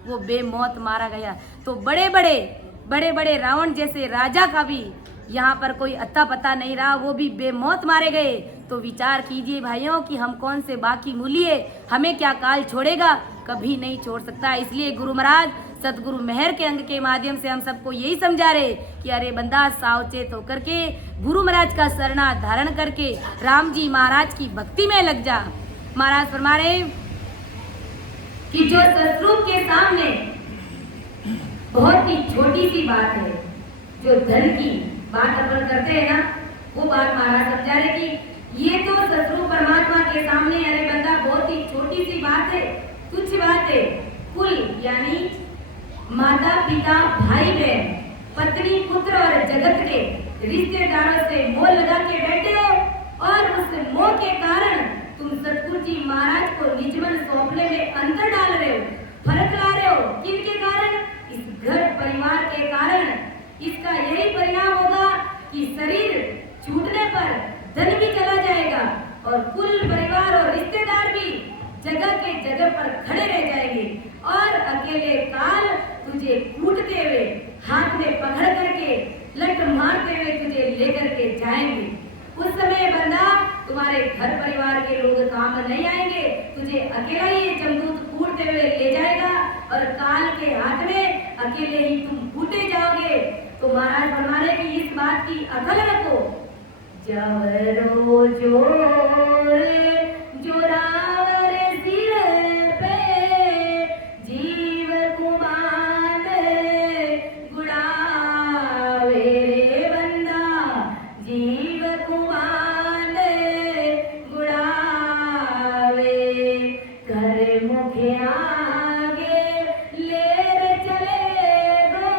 वो बेमौत मारा गया। तो बड़े बड़े रावण जैसे राजा का भी यहाँ पर कोई अता पता नहीं रहा, वो भी बेमौत मारे गए। तो विचार कीजिए भाइयों कि हम कौन से बाकी मूल्य, हमें क्या काल छोड़ेगा? कभी नहीं छोड़ सकता। इसलिए गुरु महाराज सतगुरु मेहर के अंग के माध्यम से हम सबको यही समझा रहे कि अरे बंदा सावचेत होकर के गुरु महाराज का शरणा धारण करके राम जी महाराज की भक्ति में लग जा। महाराज फरमा रहे कि जो सतरूप के सामने बहुत ही छोटी सी बात है, जो धन की बात अपन करते हैं ना, वो बात महाराज समझा रहे कि ये तो सतरूप परमात्मा के सामने अरे बंदा बहुत ही छोटी सी बात है, तुच्छ बात है। कुल यानी माता पिता भाई बहन पत्नी पुत्र और जगत के रिश्तेदारों से मोह लगा के बैठे हो, और उस मोह के कारण तुम सतगुरु जी महाराज को निजमन सौंपने में अंतर डाल रहे हो, फर्क ला रहे हो। किनके कारण? इस घर परिवार के कारण। इसका यही परिणाम होगा कि शरीर छूटने पर धन भी चला जाएगा और कुल परिवार और रिश्तेदार भी जगह के जगह पर खड़े रह जाएंगे, और अकेले काल तुझे कूटते हुए हाथ में पकड़ करके लट मारते हुए तुझे लेकर के जाएंगे। उस समय बंदा तुम्हारे घर परिवार के लोग काम नहीं आएंगे, तुझे अकेला ही जमदूत कूटते हुए ले जाएगा और काल के हाथ में अकेले ही तुम कूटे जाओगे। तो महाराज फरमा रहे कि इस बात की अकल रखो। जवरो जोर जोरावर सिर पे जीव कुमान गुड़ावे रे बंदा, जीव कुमान गुड़ावे। कर मुखे आगे लेर चले गो,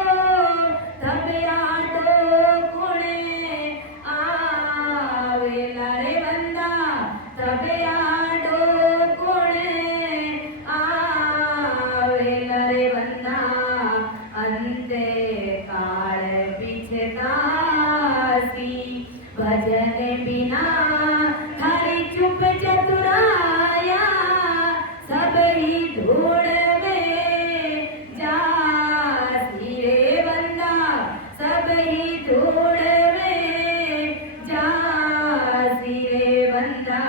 तब यादो कुणे आवे लारे बंदा, तब यादो कुणे आवे लारे बंदा। अंते काल बिछतासी भजन बिना थारी चुप चतुराया, सब ही धूड़ में जासी रे बंदा, सब ही धूड़ में जासी रे बंदा।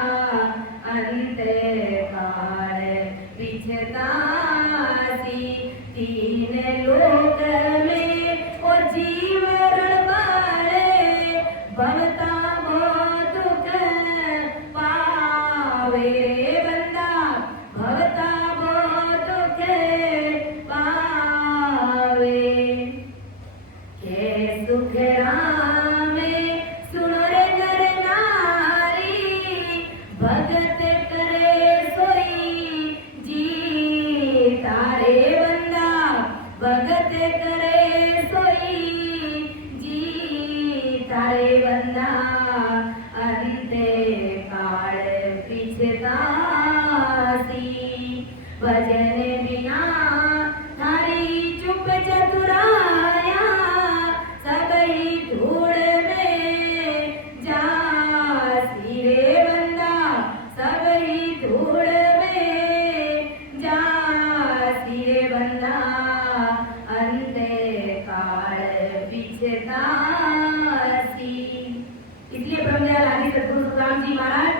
अंते काल बिछतासी तीन लोक में ओ जीव रणबारे, भवता बहुत दुख पावे रे बंदा, भवता बहुत दुख पावे। के सुख रामे सुनो रे नर नारी, भगत करे सोई जी तारे बंदा, भगत करे सोई जी तारे बंदा। अंते काल पिछतासी भजन बिना थारी चुप चतुराया, सब ही धूड़ में जासी रे बंदा, सब ही धूड़ में जासी रे बंदा। अंते काल बिछतासी। इसलिए ब्रह्मदयाल आदि सद्गुरु सुखराम जी महाराज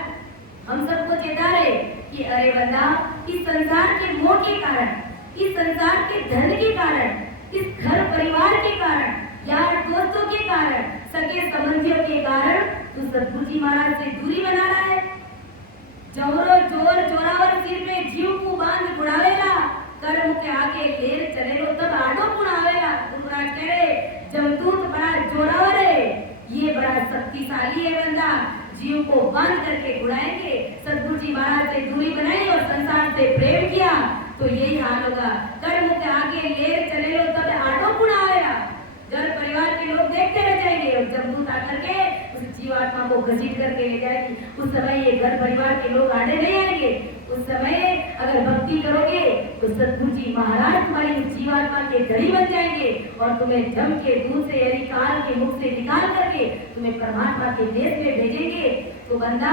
हम सबको चेता रहे कि अरे बंदा, इस संसार के मोह के कारण, इस संसार के धन के कारण, इस घर परिवार के कारण, यार दोस्तों के कारण, सगे संबंधियों के कारण तू सद्गुरु जी महाराज से दूरी बना रहा है। जवरो जोर जोरावर सिर में जीव को बांध गुड़ावेला, कर्म के आगे लेर चले लो तब आडो पुण आवेला। गुरु महाराज कह रहे जमदूत बड़ा जोरावर है, शक्तिशाली है बंदा, जीव को बंद करके उड़ाएंगे। सदगुरु जी महाराज से दूरी बनाई और संसार से प्रेम किया तो यही हाल होगा। कर्म के आगे लेर चले लो तब आटो गुण आएगा। घर परिवार के लोग देखते रह जाएंगे और जब दूत आकर के उस जीवात्मा को घसीट करके ले जाएगी, उस समय ये घर परिवार के लोग आड़े नहीं आएंगे। उस समय अगर भक्ति करोगे तो सदगुरु जी महाराज तुम्हारी उस जीवात्मा के धड़ी बन जाएंगे और तुम्हें जम के दूध से यानी काल के मुख से निकाल करके तुम्हें परमात्मा के देश में भेजेंगे। तो बंदा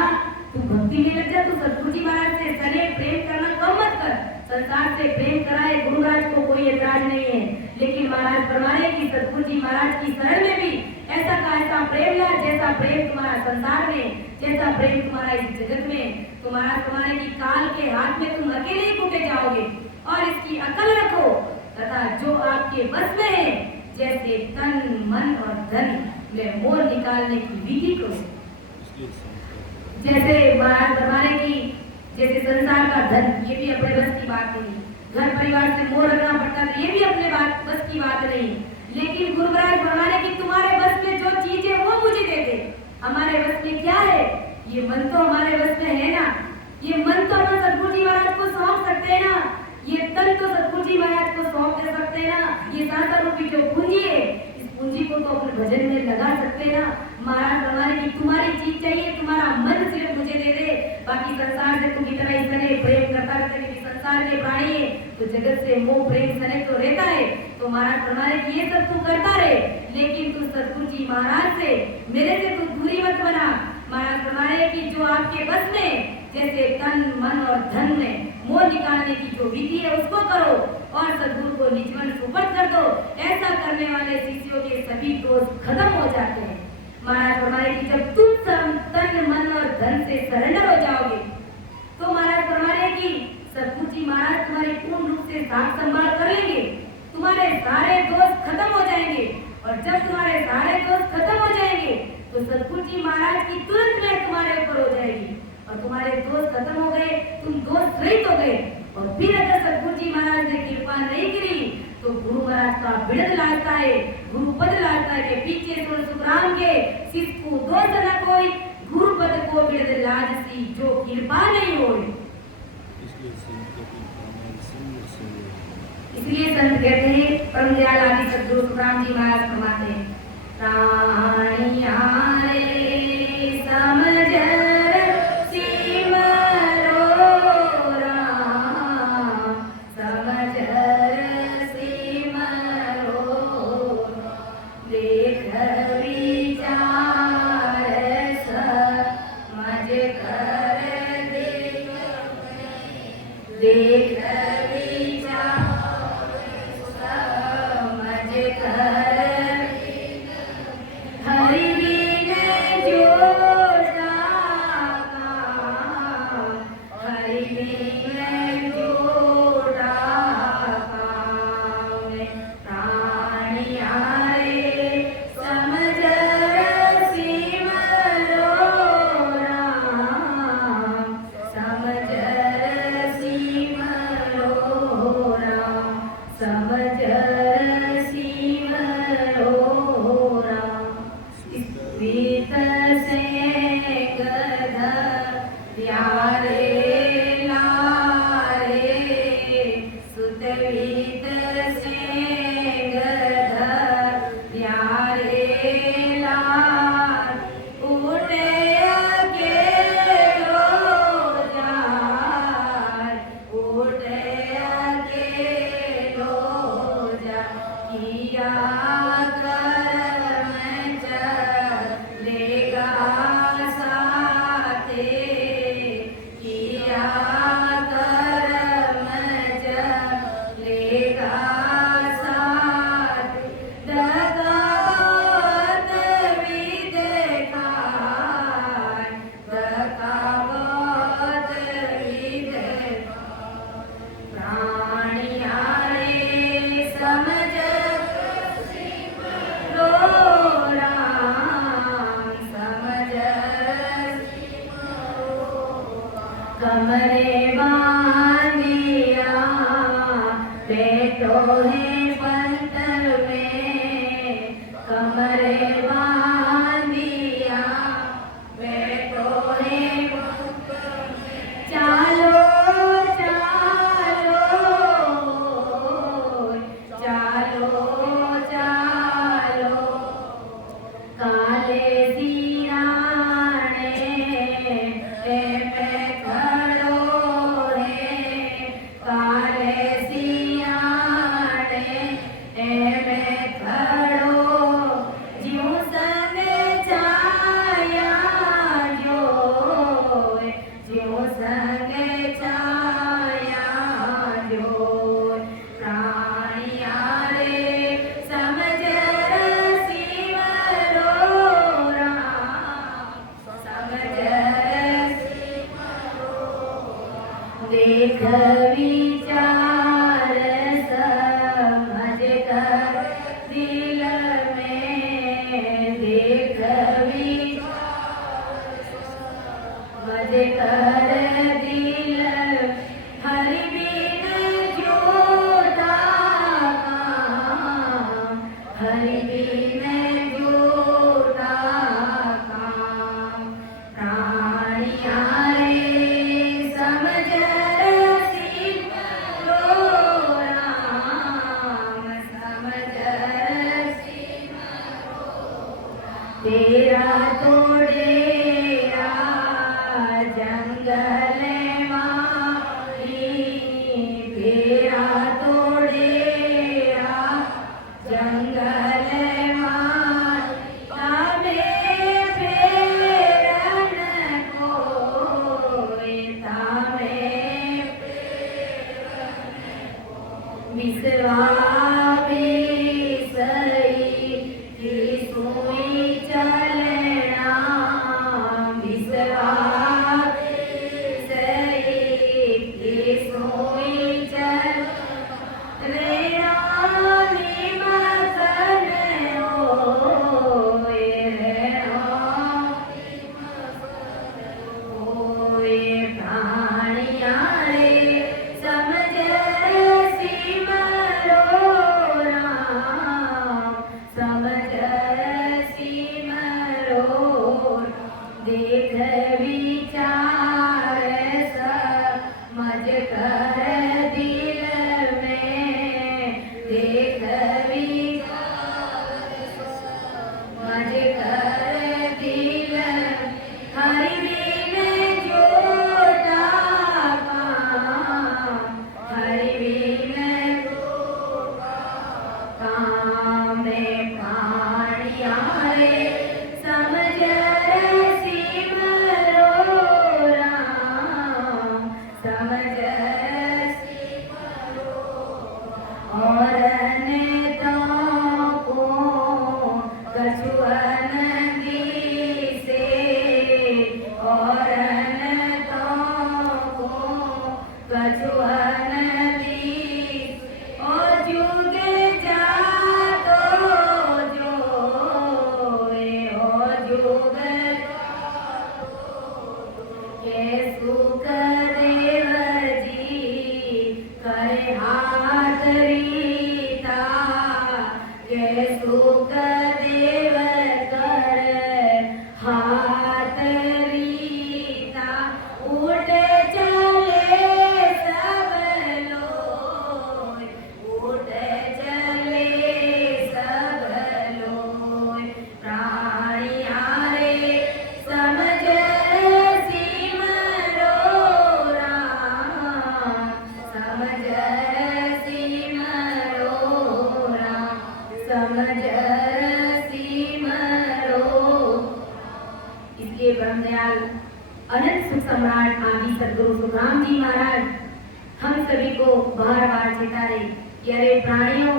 तू भक्ति में लग जा, तू सदगुरु जी महाराज से सने प्रेम करना कम मत कर। संसार से प्रेम कराए गुरु महाराज को कोई ऐतराज नहीं है, लेकिन महाराज फरमाए कि सदगुरु जी महाराज की शरण में भी ऐसा का ऐसा प्रेम ला जैसा प्रेम तुम्हारा संसार में, जैसा प्रेम तुम्हारा इस जगत में। तुम्हारा तुम्हारे की काल के हाथ में तुम अकेले ही कूटे जाओगे। और इसकी अकल रखो तथा जो आपके बस में है, जैसे तन मन और धन में मोह निकालने की विधि करो। जैसे महाराज फरमाए कि जैसे संसार का धन, ये भी अपने बस की बात नहीं। घर परिवार से मोह रखना पड़ता है, ये भी अपने बस की बात नहीं। लेकिन गुरु महाराज फरमाने कि तुम्हारे बस में जो चीज है वो मुझे दे दे। हमारे बस में क्या है? ये मन तो हमारे बस में है ना। ये मन तो हम सदगुरु जी महाराज को सौंप सकते हैं ना। ये तन तो सदगुरु जी महाराज को सौंप दे सकते हैं ना। ये सांसा रूपी जो पूंजी है, इस पूंजी को तो अपने भजन में लगा सकते हैं ना। महाराज फरमाने की तुम्हारी चीज चाहिए, तुम्हारा मन सिर्फ मुझे दे दे, बाकी संसार से तुम इतना इसने प्रेम करता रहता है। संसार के प्राणी है तो जगत से मोह प्रेम सने तो रहता है। तो महाराज फरमाने की ये सब तू करता रहे, लेकिन तू सदगुरु जी महाराज से, मेरे से तू दूरी मत बना। महाराज फरमाने की जो आपके बस में, जैसे तन मन और धन में मोह निकालने की जो विधि है उसको करो और सदगुरु को निजमन सुपुर्द कर दो। ऐसा करने वाले शिष्यों के सभी दोष खत्म हो जाते हैं। महाराज फरमाए कि जब तुम तन मन और धन से सरेंडर हो जाओगे तो महाराज फरमाए कि सदगुरु जी महाराज तुम्हारी पूर्ण रूप से साथ संभाल कर लेंगे। तुम्हारे सारे दोष खत्म हो जाएंगे और जब तुम्हारे सारे दोष खत्म हो जाएंगे तो सदगुरु जी महाराज की तुरंत में तुम्हारे ऊपर हो जाएगी और तुम्हारे दोष खत्म हो गए, तुम दोष रहित हो गए। और फिर अगर सदगुरु जी महाराज ने कृपा नहीं करी तो गुरु महाराज का बिड़द लाता है, गुरु पद लाता है कि पीछे सुन सुखराम के शिष्य को दोष न कोई, गुरु पद को बिड़द लाज सी जो कृपा नहीं हो। इसलिए संत कहते हैं, परम दयाल आदि सद्गुरु सुखराम जी महाराज फरमाते हैं, प्राणिया रे समझ हरि बिन झूठा काम। प्राणिया रे समझ रसी रो राम, समझ रसी तेरा तोड़ेरा जंगल माही, तेरा तोड़ेरा जंगल माही। तामे फेरन कोय, तामे विसवा विसई की सोई चलना, विसवा विसई की सोई चल रे रानी मगन होए, रे रानी होए। प्राणिया रे समझ रसी मरो राम, समझ रसी मरो। देख विचार समझ कर दिल में, देख विचार समझ कर दिल। हरि बिन झूठा काम, हरि बिन काम। में प्राणिया रे समझ रसी मरो राम, समझ रसी और नेता को कछुअन दिसे, और नेता को कछुअन दिसे। और जुगे जातो जोए, और जुगे के सुख देव जी करे हाथ रीता, के सुख देव कर हाथ रीता। उठ चले सब लोग, उठ चले सब लोग। प्राणिया रे समझ रसी मरो राम, समझ रसी मरो राम, समझ रसी मरो। इसलिए ब्रह्मदयाल अनंत सुख सम्राट आदि सदगुरु सुखराम जी महाराज हम सभी को बार बार चेतारे कि अरे प्राणियों,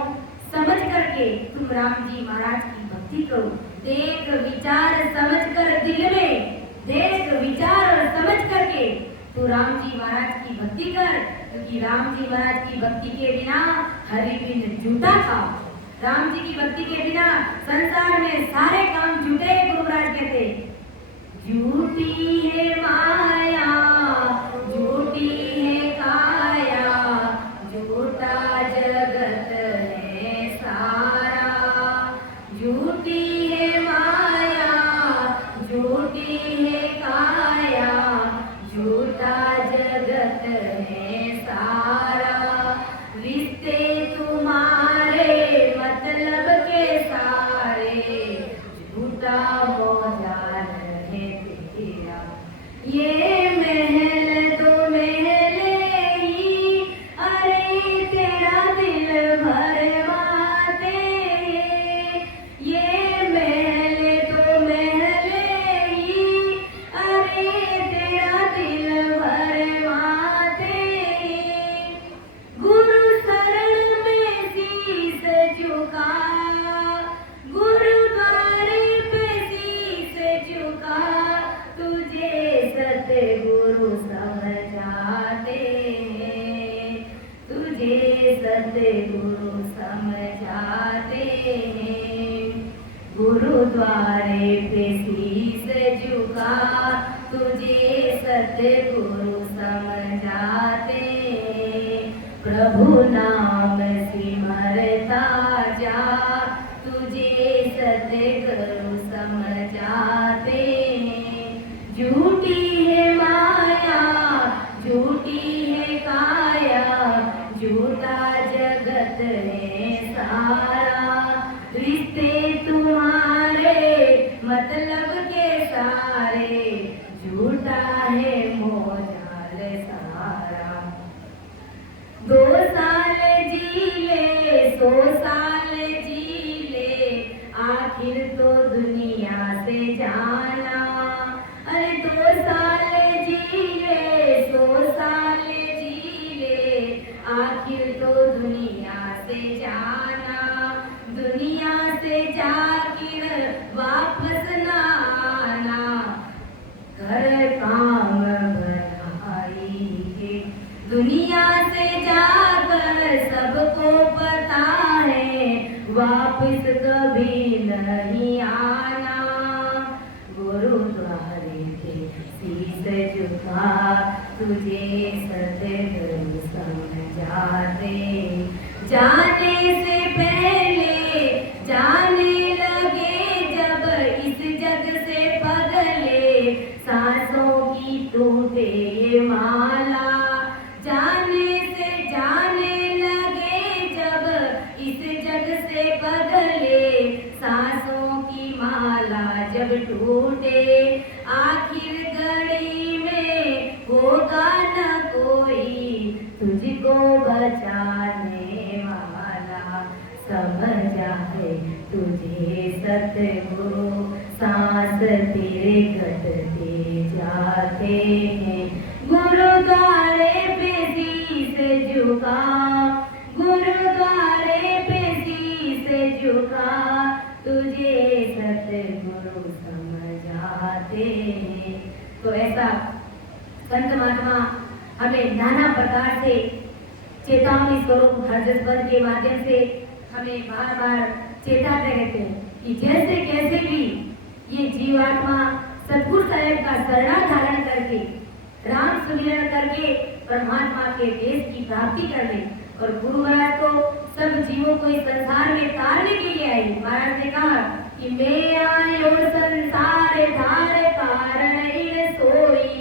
समझ करके तुम राम जी महाराज की भक्ति करो। देख विचार समझ कर दिल में, देख विचार और समझ करके तू राम जी महाराज की भक्ति कर, क्योंकि राम जी महाराज की भक्ति के बिना हरि बिन झूठा खाओ। राम जी की भक्ति के बिना संसार में सारे काम झूठे, गुरु महाराज कहते। झूठी है माया, झूठी है काया, झूठा जगत है सारा। झूठी है माया, झूठी है काया, झूठा जगत है सारा। रिश्ते तुम्हारे मतलब के सारे, झूठा मौजाल है तेरा। ये महल तो महल ही, अरे तेरा दिल भरवाते। ये महल तो महल ही, अरे तेरा दिल भरवाते। गुरु शरण में शीस झुका, गुरुद्वारे पे शीस झुका। तुझे सतगुरु समझाते हैं, तुझे सतगुरु समझाते हैं। गुरुद्वारे पे शीस झुका, तुझे सतगुरु समझाते हैं। प्रभु नाम सिमरता जा, समझाते हैं। झूठी है माया, झूठी है काया, झूठा जगत है सारा। रिश्ते तुम्हारे मतलब के सारे, झूठा है मोजाल सारा। 2 साल जी ले 100 साल जी ले, आखिर तो दुनिया से जाना। अरे 2 साल जी ले 100 साल जी ले, आखिर तो दुनिया से जाना। दुनिया से जाकर वापस ना आना, घर काम बढ़ाएंगे। दुनिया से जाकर सबको पता है, वापस कभी नहीं आना। गुरुद्वारे पे शीश झुका, तुझे सतगुरु समझाते। जाने से पहले जाने लगे जब इस जग से पगले, सांसों की टूटे ये माला। जाने से जाने लगे जब इस जग से पगले, सांसों की माला जब टूटे, आखिर घड़ी में होगा न कोई तुझको बचाने वाला। समझा है तुझे सतगुरु, सांस तेरे घटते जाते हैं। गुरुद्वारे पे शीश झुका, गुरुद्वारे पे शीश झुका, तुझे सतगुरु समझाते हैं। तो ऐसा संत महात्मा हमें नाना प्रकार से चेतावनी स्वरूप हरजसपद के माध्यम से हमें बार बार चेताते रहते हैं कि जैसे कैसे भी ये जीवात्मा सतगुरु साहेब का शरणा धारण करके, राम सुमिरन करके परमात्मा के देश की प्राप्ति कर ले। और गुरु महाराज तो सब जीवों को इस संसार में तारने के लिए आए। महाराज ने कहा कि मैं आयो संसार धार कारण इन सोई,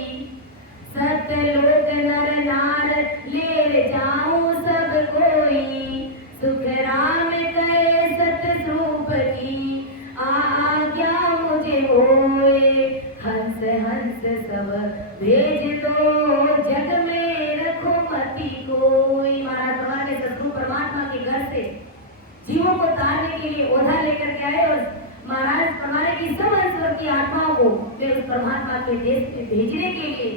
सतलोक नर नार ले जाऊं सब कोई। सुख राम कहे सतस्वरूप की, आज्ञा मुझे होए। हंस हंस सब भेज दो, जग में रखो मति कोई। महाराज हमारे सतगुरु परमात्मा के घर से जीवों को तारने के लिए ओढ़ा लेकर के आए, और महाराज हमारे की सब अंशवर की आत्माओं को वे उस परमात्मा के देश में भेजने के लिए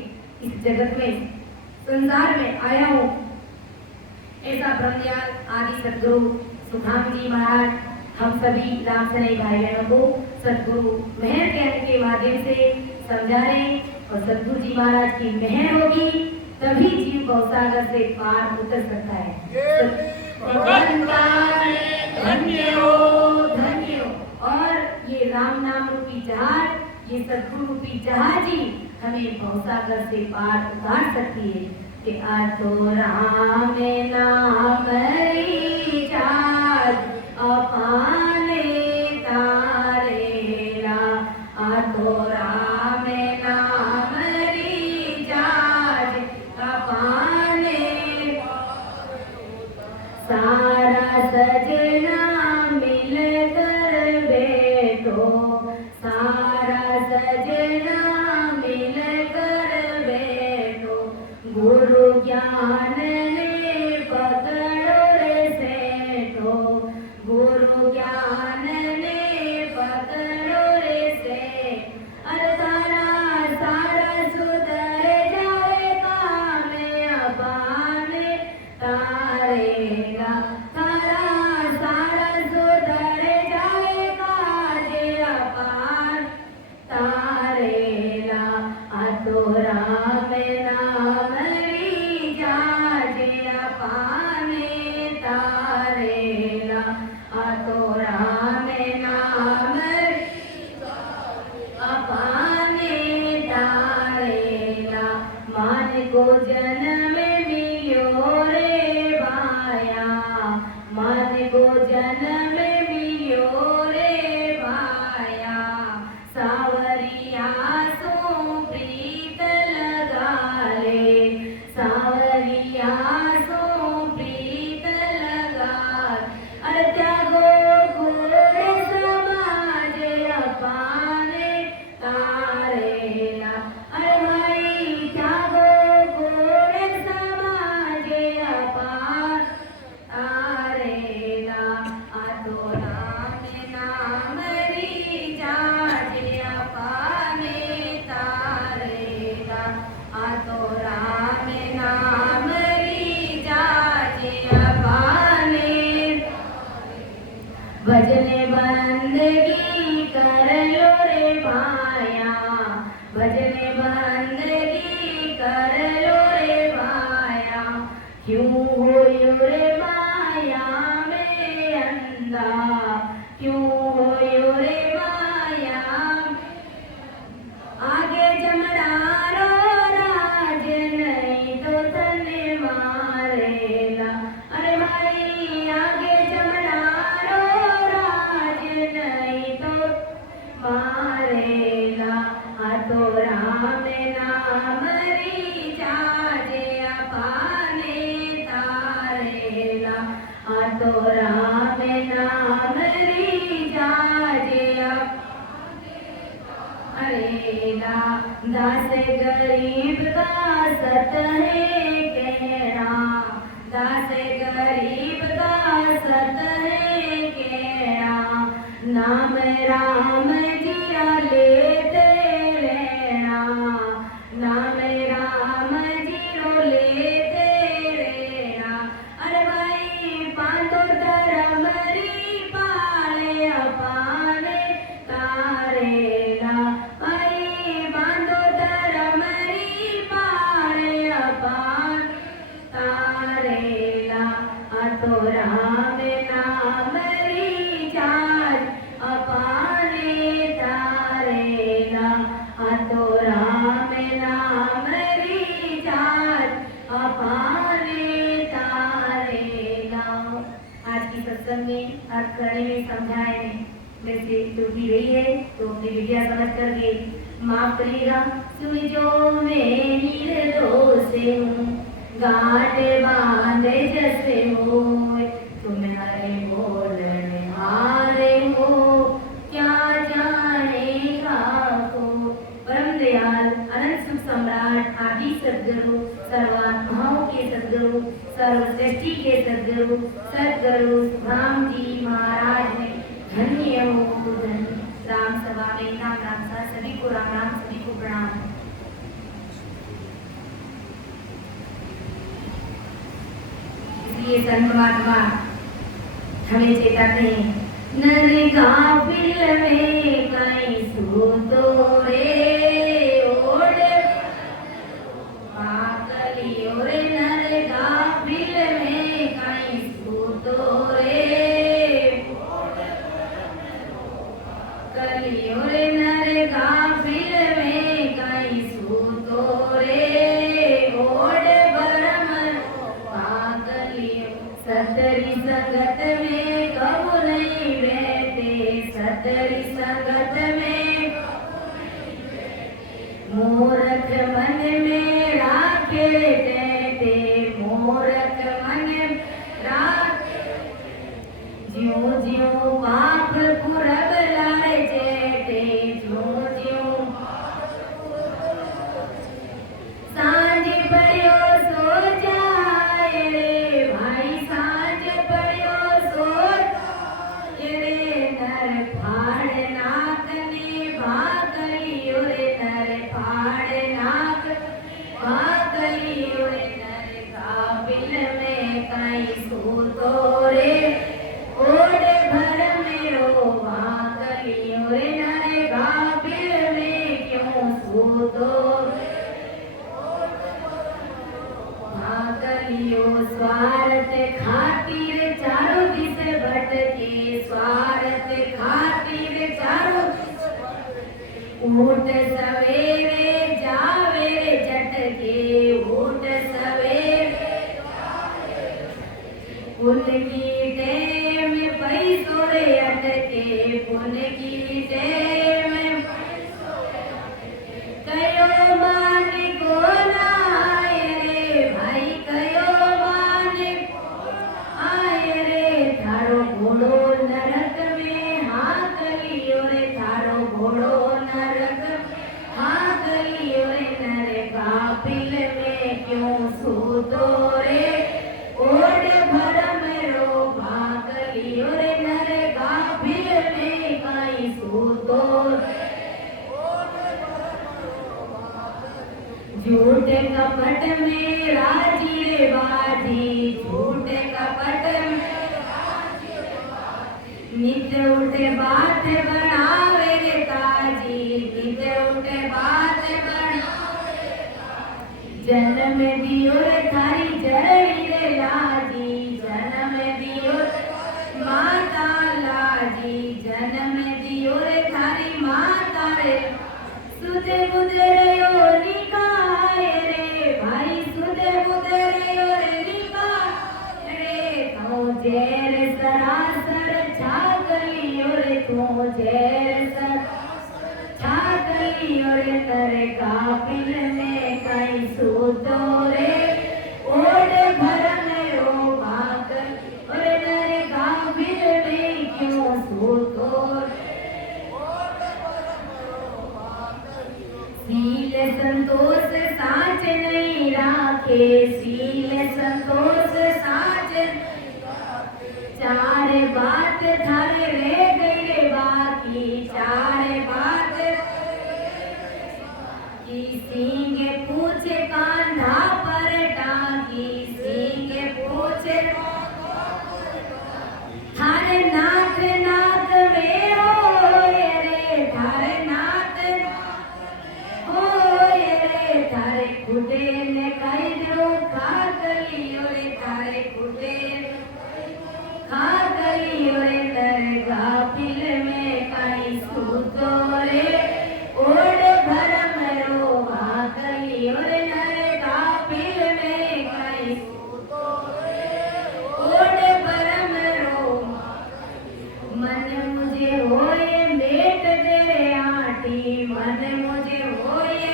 इस जगत में संसार में आया हूँ। ऐसा ब्रह्मज्ञान आदि सदगुरु सुधाम जी महाराज हम सभी राम सनई भाई बहनों को सदगुरु मेहर ज्ञान के माध्यम से समझा रहे। और सदगुरु जी महाराज की मेहर होगी तभी जीव भवसागर से पार उतर सकता है। धन्य हो, धन्य हो। और ये राम नाम रूपी जहाज, ये सदगुरु रूपी जहाज ही हमें भवसागर से पार उतार सकती है। कि आतो राम नाम रिचार्ज अपाने तारेला, आतो राम नाम रिचार्ज अपाने। सारा सजना मिल कर बैठो, सारा सजना मिल कर बैठो, गुरु ज्ञान ने पकड़ो रे सेठो, गुरु भजने बंदगी कर लो रे भाया, भजने बंदगी कर लो रे भाया, क्यों होयो रे माया में अंधा, क्यों होयो रे माया, आगे जमनारो राज नहीं तो तने मारेला, अरे भाई आगे जमनारो राज नहीं तो मारेला, आ तो राम नाम री जाजे अपाने तारेला, आ तो राम नाम री जाजे अरेला, दास गरीब का सत है कहना, दास गरीब का सत है कहना, नाम राम जिया लेते रहना, नाम राम जियो लेते रहना, अरे भाई पांतो धर्म री पाले अपाने तारेला, भाई बांधो धर्म री पाले अपान तारेला, आ तो राम नाम री जाज अपाने तारेला, आ तो राम नाम री जाज अपाने तारेला। आज की सत्संग में अर्थ करने में समझाए वैसे टूटी रही है तो अपनी विद्या समझ करके माफ करिएगा। सुनिजो मैं निर्दोष हूँ, गांठ बांधे जैसे हो, तुम्हारे बोलने हारे हो, क्या जानेगा को। परम दयाल अनंत सुख सम्राट आदि सद्गुरु, सर्वात्माओं के सद्गुरु, सर्वश्रेष्ठी के सद्गुरु, सद्गुरु राम जी महाराज ने धन्य हो धन्य। राम सभा में राम राम सा सभी को राम राम, सभी को प्रणाम। इसलिए संत महात्मा हमें चेताते हैं, नर गाफिल में कहीं सूतो रे ओढ़े पागली ओरे, नर गाफिल में कहीं सूतो रे कलियो रे, नर गाफिल में कहीं सूतो रे ओढ़े भरम पागलियो, सतरी संगत में कबू नहीं बैठे, सतरी संगत में मूर्ख मन में राखे बैठे, मूर्ख मन राखे ज्यों ज्यों पाप पुरब लाए जेठे, ज्यों ज्यों सांझ पड़ियो सो जाए रे भाई, सांझ पड़ियो सो रे, नर फाड़ नाक ने भागलियो रे, नर फाड़ नाक भागलियो रे, नर काबिल में कहीं सूतो रे ओढ़े भर मेरो भागलियो रे, नर काबिल में क्यों सूतो भागलियो, स्वार्थ खातिर चारों दिस भटके, स्वार्थ खातिर चारों उठ सवेरे जावे रे झटके, उठ सवेरे पुल की टेम पैसों रे अटके, पुल की टेम कयो मान को आए रे भाई, कयो मान आए रे, थारो घोड़ो नरक में हाथ लियो रे, थारो घोड़ो नरक हाथ लियो रे, नर काबिल में क्यों सूतो रे ओढ़ भरम रो भागलियो रे, नर काबिल में कहीं सूतो झूठे कपट में राजी रे बाजी, झूठे कपट में नित उठे बात बनावे रे ताजी, नित उठे बात बनावे रे ताजी। जन्म दियो रे थारी जरणी रे लाजी, जन्म दियो रे माता लाजी, जन्म दियो रे थारी माता रे। सुधे बुधे रयो निकाय रे भाई, सुधे बुधे रयो रे निकाय रे। तो जेर सरासर छागलियो रे, तो जेर सरासर छागलियो रे। तरे कापिल में कई सूतो रे, ओढ़े भरम रो भागल और तरे कापिल में क्यों सूतो रे। सील संतोष साच नहीं राखे, सील संतोष साच नहीं राखे। चार बात थारे रह गई रे बाकी, चार बात की। सींगे पूछे कांधा पर टांगी, सींगे पूछे थारे नाथ नाथ में होए रे, थारे नाथ होए रे। थारे खुदे ने कई दो खा गलियो रे, थारे खुदे खा गलियो रे। तरे गापिल में कई सूतो रे, ओढ़े भरम रो खा गलियो रे। तरे गापिल में कई सूतो रे, ओढ़े भरम रो। मन मुझे होए मेट दे रे आटी, मन मुझे होए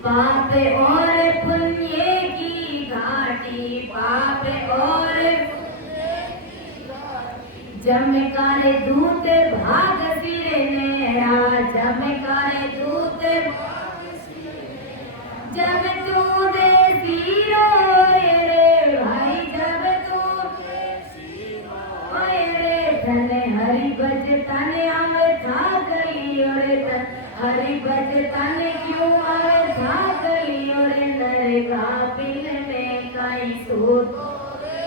पाप और पुण्य की घाटी, पाप और जमकारे दूत भाग सिरे मेरा, जमकारे दूत जब तू देसी रोए रे भाई, जब तू ओए रे। तने हरि भज तने आवे था गलियो रे, हरि भज तने क्यों आवे था गलियो रे। नरे कापिल में कई सूतो रे,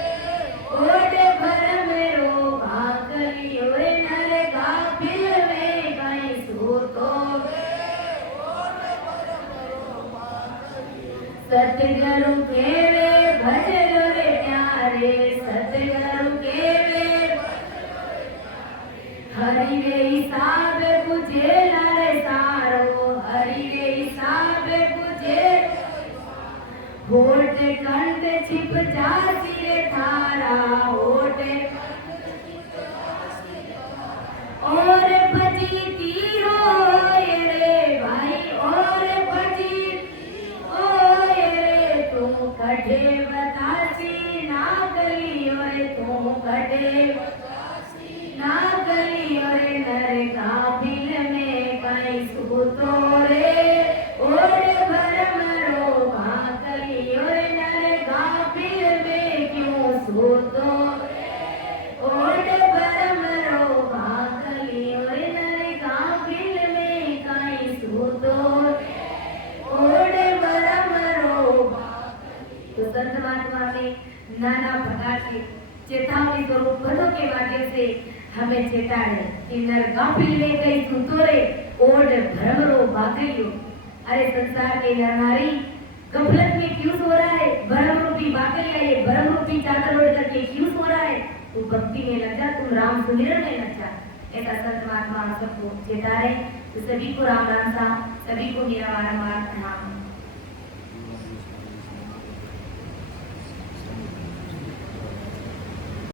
ओढ़े भरम रो भागलियो रे। नरे कापिल में कई सूतो रे, ओढ़े भरम रो भागलियो। सतगुरु केवे भजलो रे प्यारे, सतगुरु केवे हरि रे हिसाब बुझे लारे सारो, हरि रे हिसाब बुझे। होठ कंठ छिप जासी रे थारा, होठ और भजीती होए रे भाई, और भजी होए रे। तू कढ़े बतासी ना गलियो रे, तू कढ़े ना गलियो रे। नरे कापिल में कई सूतो रे, ओढ़े भरम रो भागलियो रे। नरे कापिल में क्यों सूतो रे, ओढ़े भरम रो भागलियो रे। नरे कापिल में कई सूतो रे, ओढ़े भरम रो भागलियो। तो संत महात्मा ने नाना प्रकार से चेतावनी स्वरूप पदों के माध्यम से हमें चेताड़े कि नर गाफिल में कई सूतोरे, ओढ़ भ्रमरो भागलियो। अरे संसार के नर नारी गफलत में क्यों सो रहा है, भ्रम रूपी बाकलिया ये भ्रम रूपी चादर ओढ़ करके क्यों सो रहा है। तू भक्ति में लग जा, तुम राम सुमिरन में लग जा। ऐसा संत महात्मा सबको चेता रहे। तो सभी को राम राम सा, सभी को मेरा बारंबार प्रणाम।